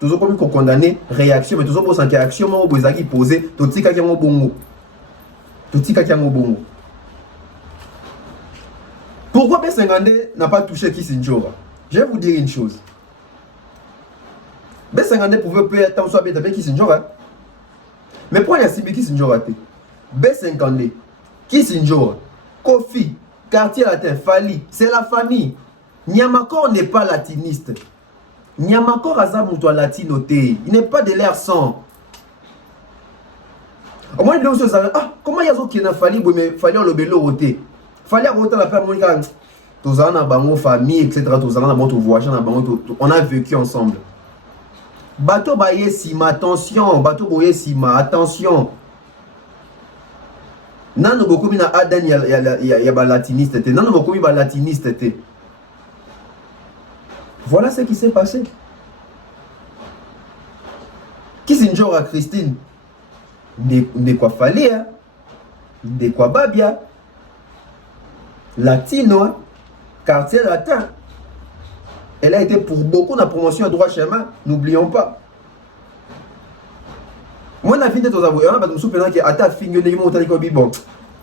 toujours comme condamné, réaction, mais toujours pour ça, réaction, on a posé, tout ce qui est bon. Totika Kiango Bongo. Pourquoi B52 n'a pas touché Kisinjora? Je vais vous dire une chose. B52 pouvait être en soi B Kisinjora. Mais pour la CB Kisinjora, B52, Kisinjora, Kofi, Quartier Latin, Fali, c'est la famille. Niamakor n'est pas latiniste. Niamakor Azamuto latinoté. Il n'est pas de l'air sang. Au moins, il dit comment il y a qui n'a fallu, mais fallait le bélo roté. Fallait roter la famille. Tous en a famille, etc. Tous en a voyage, on a vécu ensemble. Bateau baye sima, attention. Bateau boye sima, attention. Nan beaucoup mina adan ya ba latiniste te. Nan beaucoup mi ba latiniste te. Voilà ce qui s'est passé. Kisinjora Christine. De quoi Falia, de quoi Babia, Latino, Quartier Latin. Elle a été pour beaucoup dans la promotion à droit chemin, n'oublions pas. Moi, la fin de tous avoués, je me souviens que à fin de bon,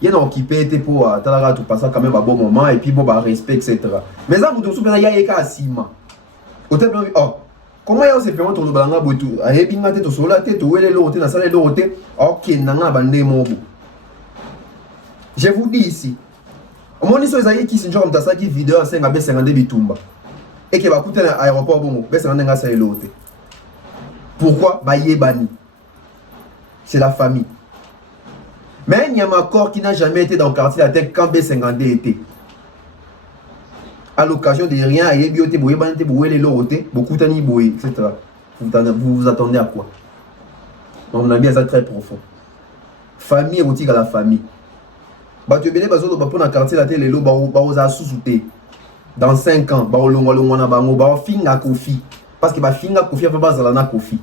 il y a un occupé pour tout passer quand même à bon moment et puis bon respect etc. Mais ça, vous me souvenez il y a un cas Sima. Au terme oh. Comment est-ce que vous balanga boitou a hebinga te to sola te to wele lo te na sala lo te ok nanga bande mobo. Je vous dis ici. Omoni so ezayi Kisinjora mtasaki vidéo à 5 B52 bitumba. Et que va coûter à l'aéroport bongo B52 nga sala lo te. Pourquoi ba yebani? C'est la famille. Mais il y a un corps qui n'a jamais été dans le quartier latin quand B52 était. À l'occasion de rien, et bioté, boye, banté, boye, les loroté, beaucoup tani, boye, etc. Vous vous attendez à quoi? On a bien ça très profond. Famille érotique à la famille. Bah, tu es bien, bazo, bah, pour le quartier, la télé, les lots, bah, aux a sous-souté. Dans 5 ans, bah, on a bango, bah, finga Kofi. Parce que, bah, finga Kofi, après, bah, zalana Kofi.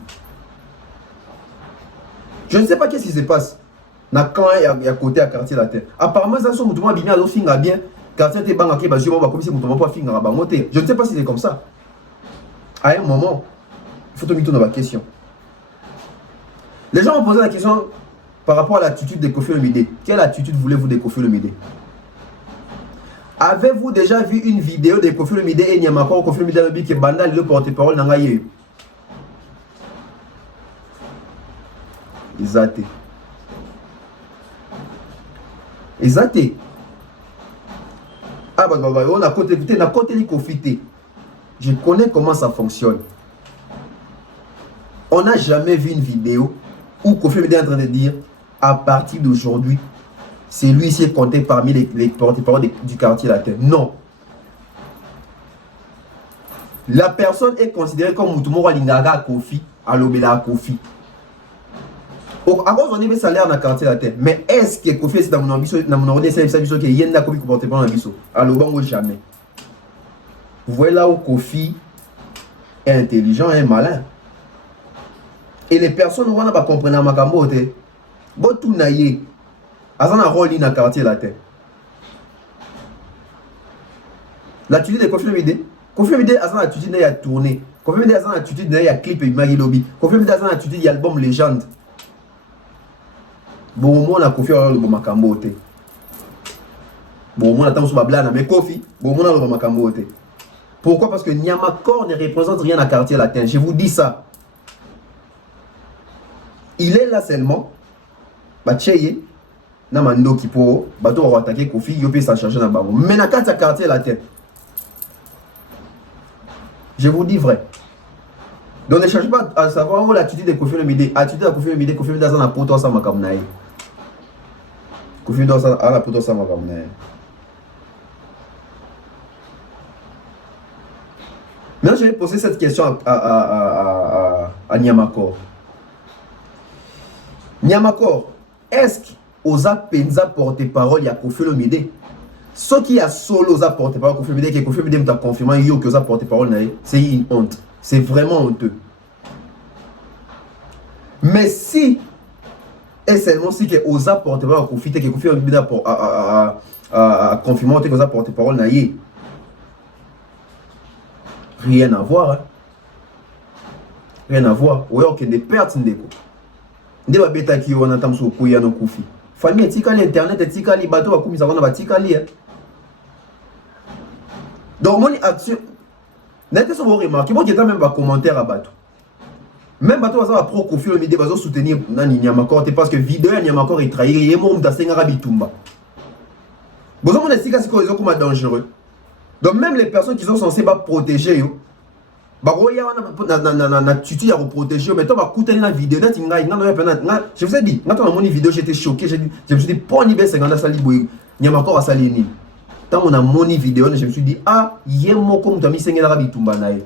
Je ne sais pas qu'est-ce qui se passe. Quand il y a côté à quartier, la télé. Apparemment, ça, sont tout le monde bien, alors, finga bien. Je ne sais pas si c'est comme ça. À un moment, il faut te mettre dans la question. Les gens ont posé la question par rapport à l'attitude de Kofi Olomide. Quelle attitude voulez-vous de Kofi Olomide? Avez-vous déjà vu une vidéo de Kofi Olomide et Niamakor Kofi Olomide qui est bandal le porte-parole dans Ngaye? Exacté. Exacté. Ah bah on a côté écouté, on a côté profité. Je connais comment ça fonctionne. On n'a jamais vu une vidéo où Kofi Olomide est en train de dire à partir d'aujourd'hui, c'est lui qui est compté parmi les porte-parole du quartier latin. Non. La personne est considérée comme Mutumoro Lingaga Kofi, Alobela Kofi. À cause on est salaire dans le quartier latin. Mais est-ce que Kofi est dans mon ambition, dans mon ordre, c'est ça qui est un Kofi qui porte pas dans l'ambition? Alors bon, jamais. Vous voyez là où Kofi est intelligent et malin. Et les personnes ne vont pas comprendre ma cambote. Bon tout naïe. Azan a rôle dans le quartier latin. L'attitude de Kofi Olomide. Kofi Olomide Azan l'attitude il y a tourné. Kofi Olomide Azan l'attitude il y a clip et Marie Lobby. Kofi Olomide Azan l'attitude il y a album légende. Bon, on a Kofi Olomide bon makambote. Bon, on attend sur Bablana, mais Kofi, bon, on a le makambote. Pourquoi? Parce que Niamakor ne représente rien à quartier latin. Je vous dis ça. Il est là seulement. Bah, tcheye, Namando Kipo, bateau va attaquer Kofi, Yopé s'en charger dans le ballon. Mais dans le quartier latin. Je vous dis vrai. Donc ne cherchez pas à savoir où l'attitude de Kofi Olomide. L'attitude de Kofi Olomide, Kofi Olomide dans la poto sans makamnaï. Kofi Olomide dans la poto sans makamnaï. Maintenant, je vais poser cette question à Niamakor. Niamakor, est-ce qu'Oza Penza porte-parole à Kofi Olomide? Ce qui a solo Oza porte-parole à Kofi Olomide, que Kofi Olomide m'a confirmé que Oza porte-parole, c'est une honte. C'est vraiment honteux. Mais si, et seulement si que Oza porte-parole à Kofi, que Kofi Olomide a confirmé que Oza porte-parole, rien à voir. Hein. Rien à voir. Ou alors qu'il y a des pertes. Des bêta qui ont entendu sur Kouyano Kofi. famille etikali, internet etikali, bateau bakumisa wana batikali. Donc mon action n'était pas remarqué, moi qui étais même pas commentaire à bateau. Même bateau ça va pro Kofi Olomide va soutenir Nani Nyamakor parce que vidéo Nyamakor est trahi et mon d'asenga rabitumba. Besoin mon estika c'est comme dangereux. Donc même les personnes qui sont censées pas protéger yo bah roya na tutu ya protéger mais toi va coûter la vidéo là tinga je vous ai dit quand on a mon vidéo j'étais choqué, je me suis dit pour ni baisse ngana sali boy Nyamakor a sali ni. Tant on a mon vidéo je me suis dit ah yemo comme tu as mis senga rabitumba nae.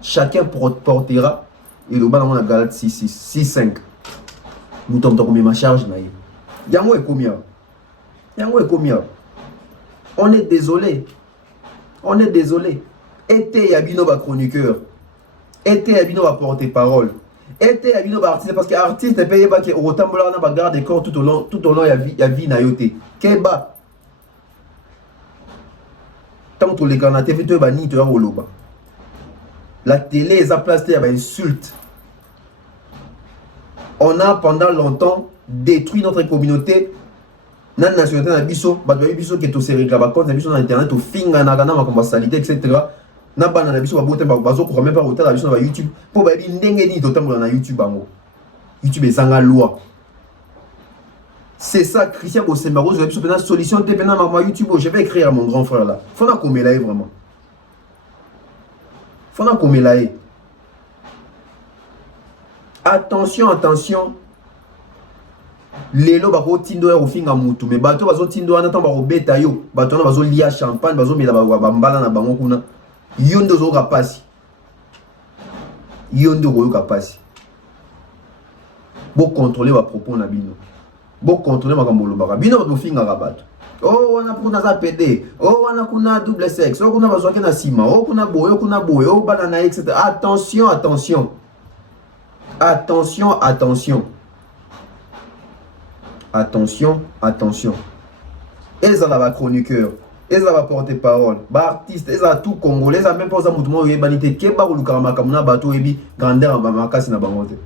Chacun portera et le bas dans la galette 6-5. Nous tombe combien ma charge naïe. Yango est combien? Yango est combien? On est désolé. On est désolé. Été Yabino va chroniqueur. Été Yabino va porter parole. Été Yabino va artiste parce que artiste est payé pas que autant on va garder corps tout au long y a vie na yoté. Keba. Tant que les gars TV tu vas ni te roloba. La télé est à place de insulte. On a pendant longtemps détruit notre communauté. Nan nationalité na biso, batwa biso qui est au série graba compte na biso na internet au finga na kana makomba salité etc. Na bana na biso ba bote ba bazo ko même pas hôtel na biso na YouTube pour ba bi ndenge ni totambola na YouTube bango. YouTube ezanga loi. C'est ça Christian Bosembaro, je vais biso pena solution te pena ma YouTube, je vais écrire à mon grand frère là. Faut na komela vraiment. Faut na komela. Attention, attention. Lelo bako tindo ya ofinga mutu mais bato bazo tindo ana tan bako beta yo bato na bazo lia champagne bazo mela ba mbala na bango kuna yondo zo kapasi yondo ko yo kapasi bo contrôler ba propos na bino bo contrôler makambo lobaka bino bato finga ka bato oh wana kuna za PD oh wana kuna double sexe oh kuna bazo ke na sima oh kuna boye oh bana na etc. Attention, attention. Attention, attention. Attention, attention. Ils ont la chroniqueur, ils ont la porte-parole, artiste, ils ont tout congolais, ils ont même pas ça mouvement humanité. Keba ou lukarama kamuna bateau ebi grandeur en bamakasi na bangote.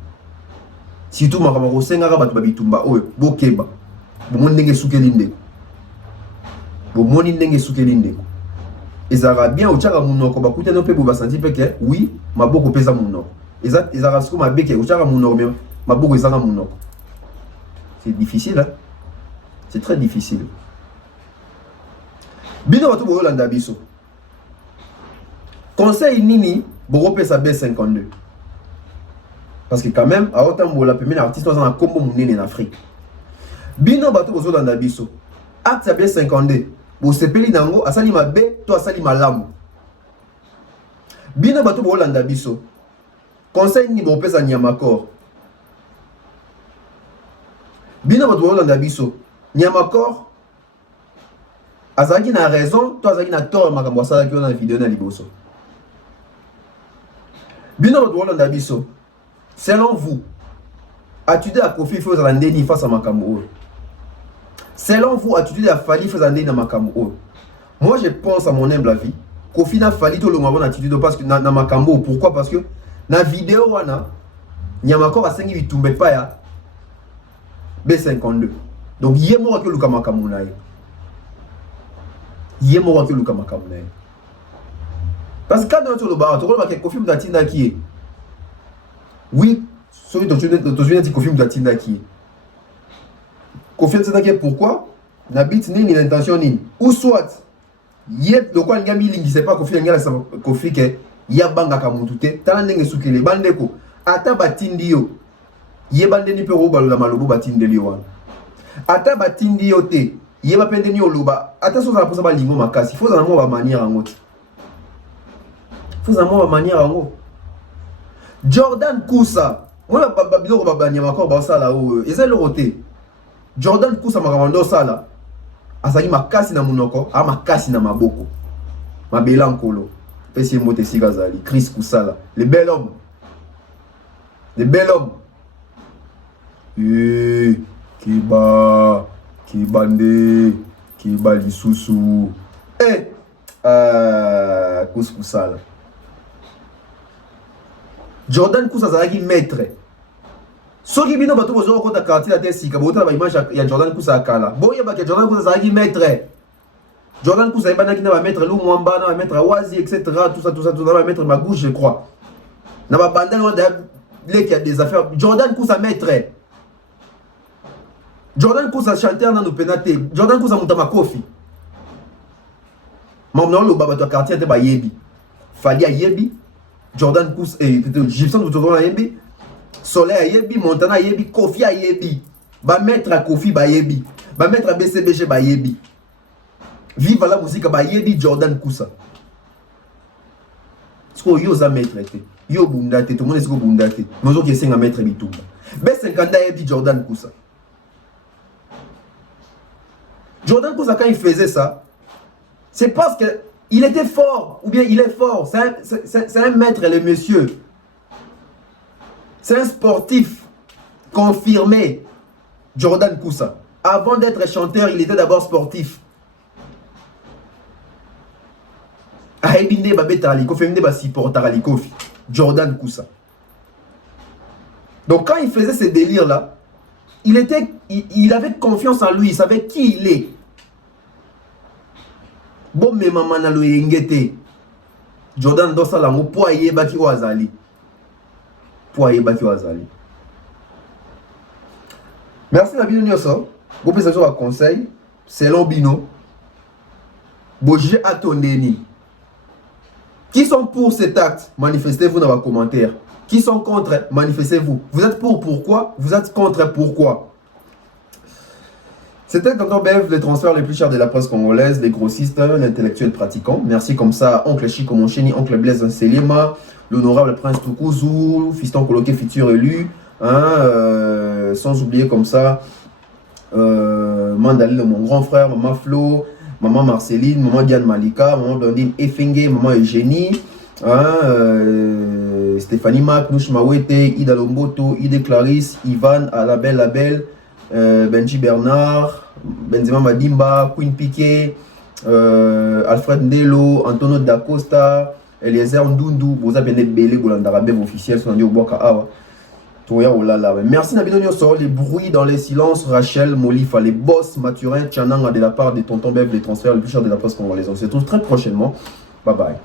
Surtout makamako senga bato babitumba oyo bo keba. Bo mondenge sukelinde. Bo moni ndenge sukelinde. Ils ont bien au tchaka munoko bakuta no pe bo basanti peke oui, maboko pesa munoko. Ils ont rasiko mabeke au tchaka munoko mais maboko ezanga munoko. C'est difficile, hein? C'est très difficile. Bino bato bo Yolanda biso. Conseil nini Borope sa B52. Parce que quand même, à autant bo la premier artiste dans un combo munene en Afrique. Bino bato bo Yolanda biso. Acte sa B52. Bo sepeli nango asali mabe to asali malamu. Bino bato bo Yolanda biso. Conseil nini Borope sa Nyamakor. Bino bato Yolanda biso. Nyamakor azaki na raison, toi azaki na tort makambo asala ki na vidéo na liboso. Bino bato Yolanda biso. Selon vous, attitude à Kofi faut ndeni face à makambo. Selon vous, attitude à Fali faut ndeni na makambo. Moi je pense à mon humble avis, Kofi na Fali to le bonne attitude parce que na makambo. Pourquoi? Parce que na vidéo wana Nyamakor asengi bitumbe pa ya B52. Donc yemo wa ke luka makambo na ye. Yemo wa ke luka makambo na ye. Parce que quand on le bar, tu vois que Kofi Mutatinda qui est. Oui, celui dont tu viens de Kofi Mutatinda qui est. Kofi Mutatinda qui est pourquoi? N'habite ni l'intention ni. Ou soit, yet le quoi ngami lingi c'est pas Kofi ngala Kofi ke ya banga kamutute. Tala ndenge sukele bandeko. Ata batindi yo. Ye bande ni pe roba la malobo batindi li wana. Ata batindi yo te. Ye ba pende ni oloba. Ata so za posa ba lingo makasi. Faut za mo ba manière ngoti. Faut à moi manière en haut. Jordan Kousa. Moi la bidon baba Nyamakor ba sala o. Eza le roté. Jordan Kousa makamando sala. Asali makasi na munoko, a makasi na maboko. Mabela nkolo. Pesi mote sigazali. Chris Kousala. Le bel homme. Le bel homme. Kiba Kiba lisusu. Kousala. Jordan Kousa zalaki maître. soki bino bato bozo kota quartier la tesika bota ba image ya Jordan Kusa akala boye ba ke Jordan Kusa zaki maître Jordan Kusa ibana kina ba maître lu mwamba na ba maître wazi etc tout ça na ba maître magouche je crois na ba banda na les qui a des affaires Jordan Kusa maître Jordan Kusa chanteur na no penate Jordan Kusa mutama kofi mamna lo baba to quartier te ba yebi fali a yebi Jordan Kusa et Gibson tout le yebi Soleil a yebi, Montana a yebi, Kofi a yebi. Ba mettre à Kofi ba yebi. Ba mettre à BCBG ba yebi. Vive la musique ba yebi Jordan Kusa. Sko yo za mettre te. Yo bundate, tout le monde est sko bundate. Nous autres qui à mettre bitumba. B50 a yebi Jordan Kusa. Jordan Kusa quand il faisait ça, c'est parce que il était fort ou bien il est fort. C'est un maître le monsieur. C'est un sportif confirmé, Jordan Kusa. Avant d'être chanteur, il était d'abord sportif. Jordan Kusa. Donc quand il faisait ces délires-là, il avait confiance en lui, il savait qui il est. Bon, mais maman n'a le Jordan Dosa la mo poye baki wazali. Merci Nabino Nyoso. Vous pouvez savoir un conseil. Selon Bino. Bougez à ton déni. Qui sont pour cet acte? Manifestez-vous dans vos commentaires. Qui sont contre? Manifestez-vous. Vous êtes pour pourquoi? Vous êtes contre pourquoi? C'était Tonton Bev, les transferts les plus chers de la presse congolaise, les grossistes, l'intellectuel pratiquant. Merci comme ça, Oncle Chico Moncheni, Oncle Blaise Selema, l'honorable Prince Tukuzu, fiston coloqué futur élu, hein, sans oublier comme ça, Mandalil, mon grand frère, Maman Flo, Maman Marceline, Maman Diane Malika, Maman Blondine Efenge, Maman Eugénie, hein, Stéphanie Mac, Nouch Mawete, Ida Lomboto, Ida Clarisse, Ivan, Label, Benji Bernard, Benzema Madimba, Queen Piquet, Alfred Ndelo, Antonio Dacosta, Eliezer Ndundu, vous avez bien belé Golandarabev officiel, son nom Boka Awa. Merci Nabino Nyoso, les bruits dans les silences, Rachel, Molifa, les boss, Mathurin, Tchananga de la part de Tonton Bev, les transferts les plus chers de la presse congolaise. On se retrouve très prochainement. Bye bye.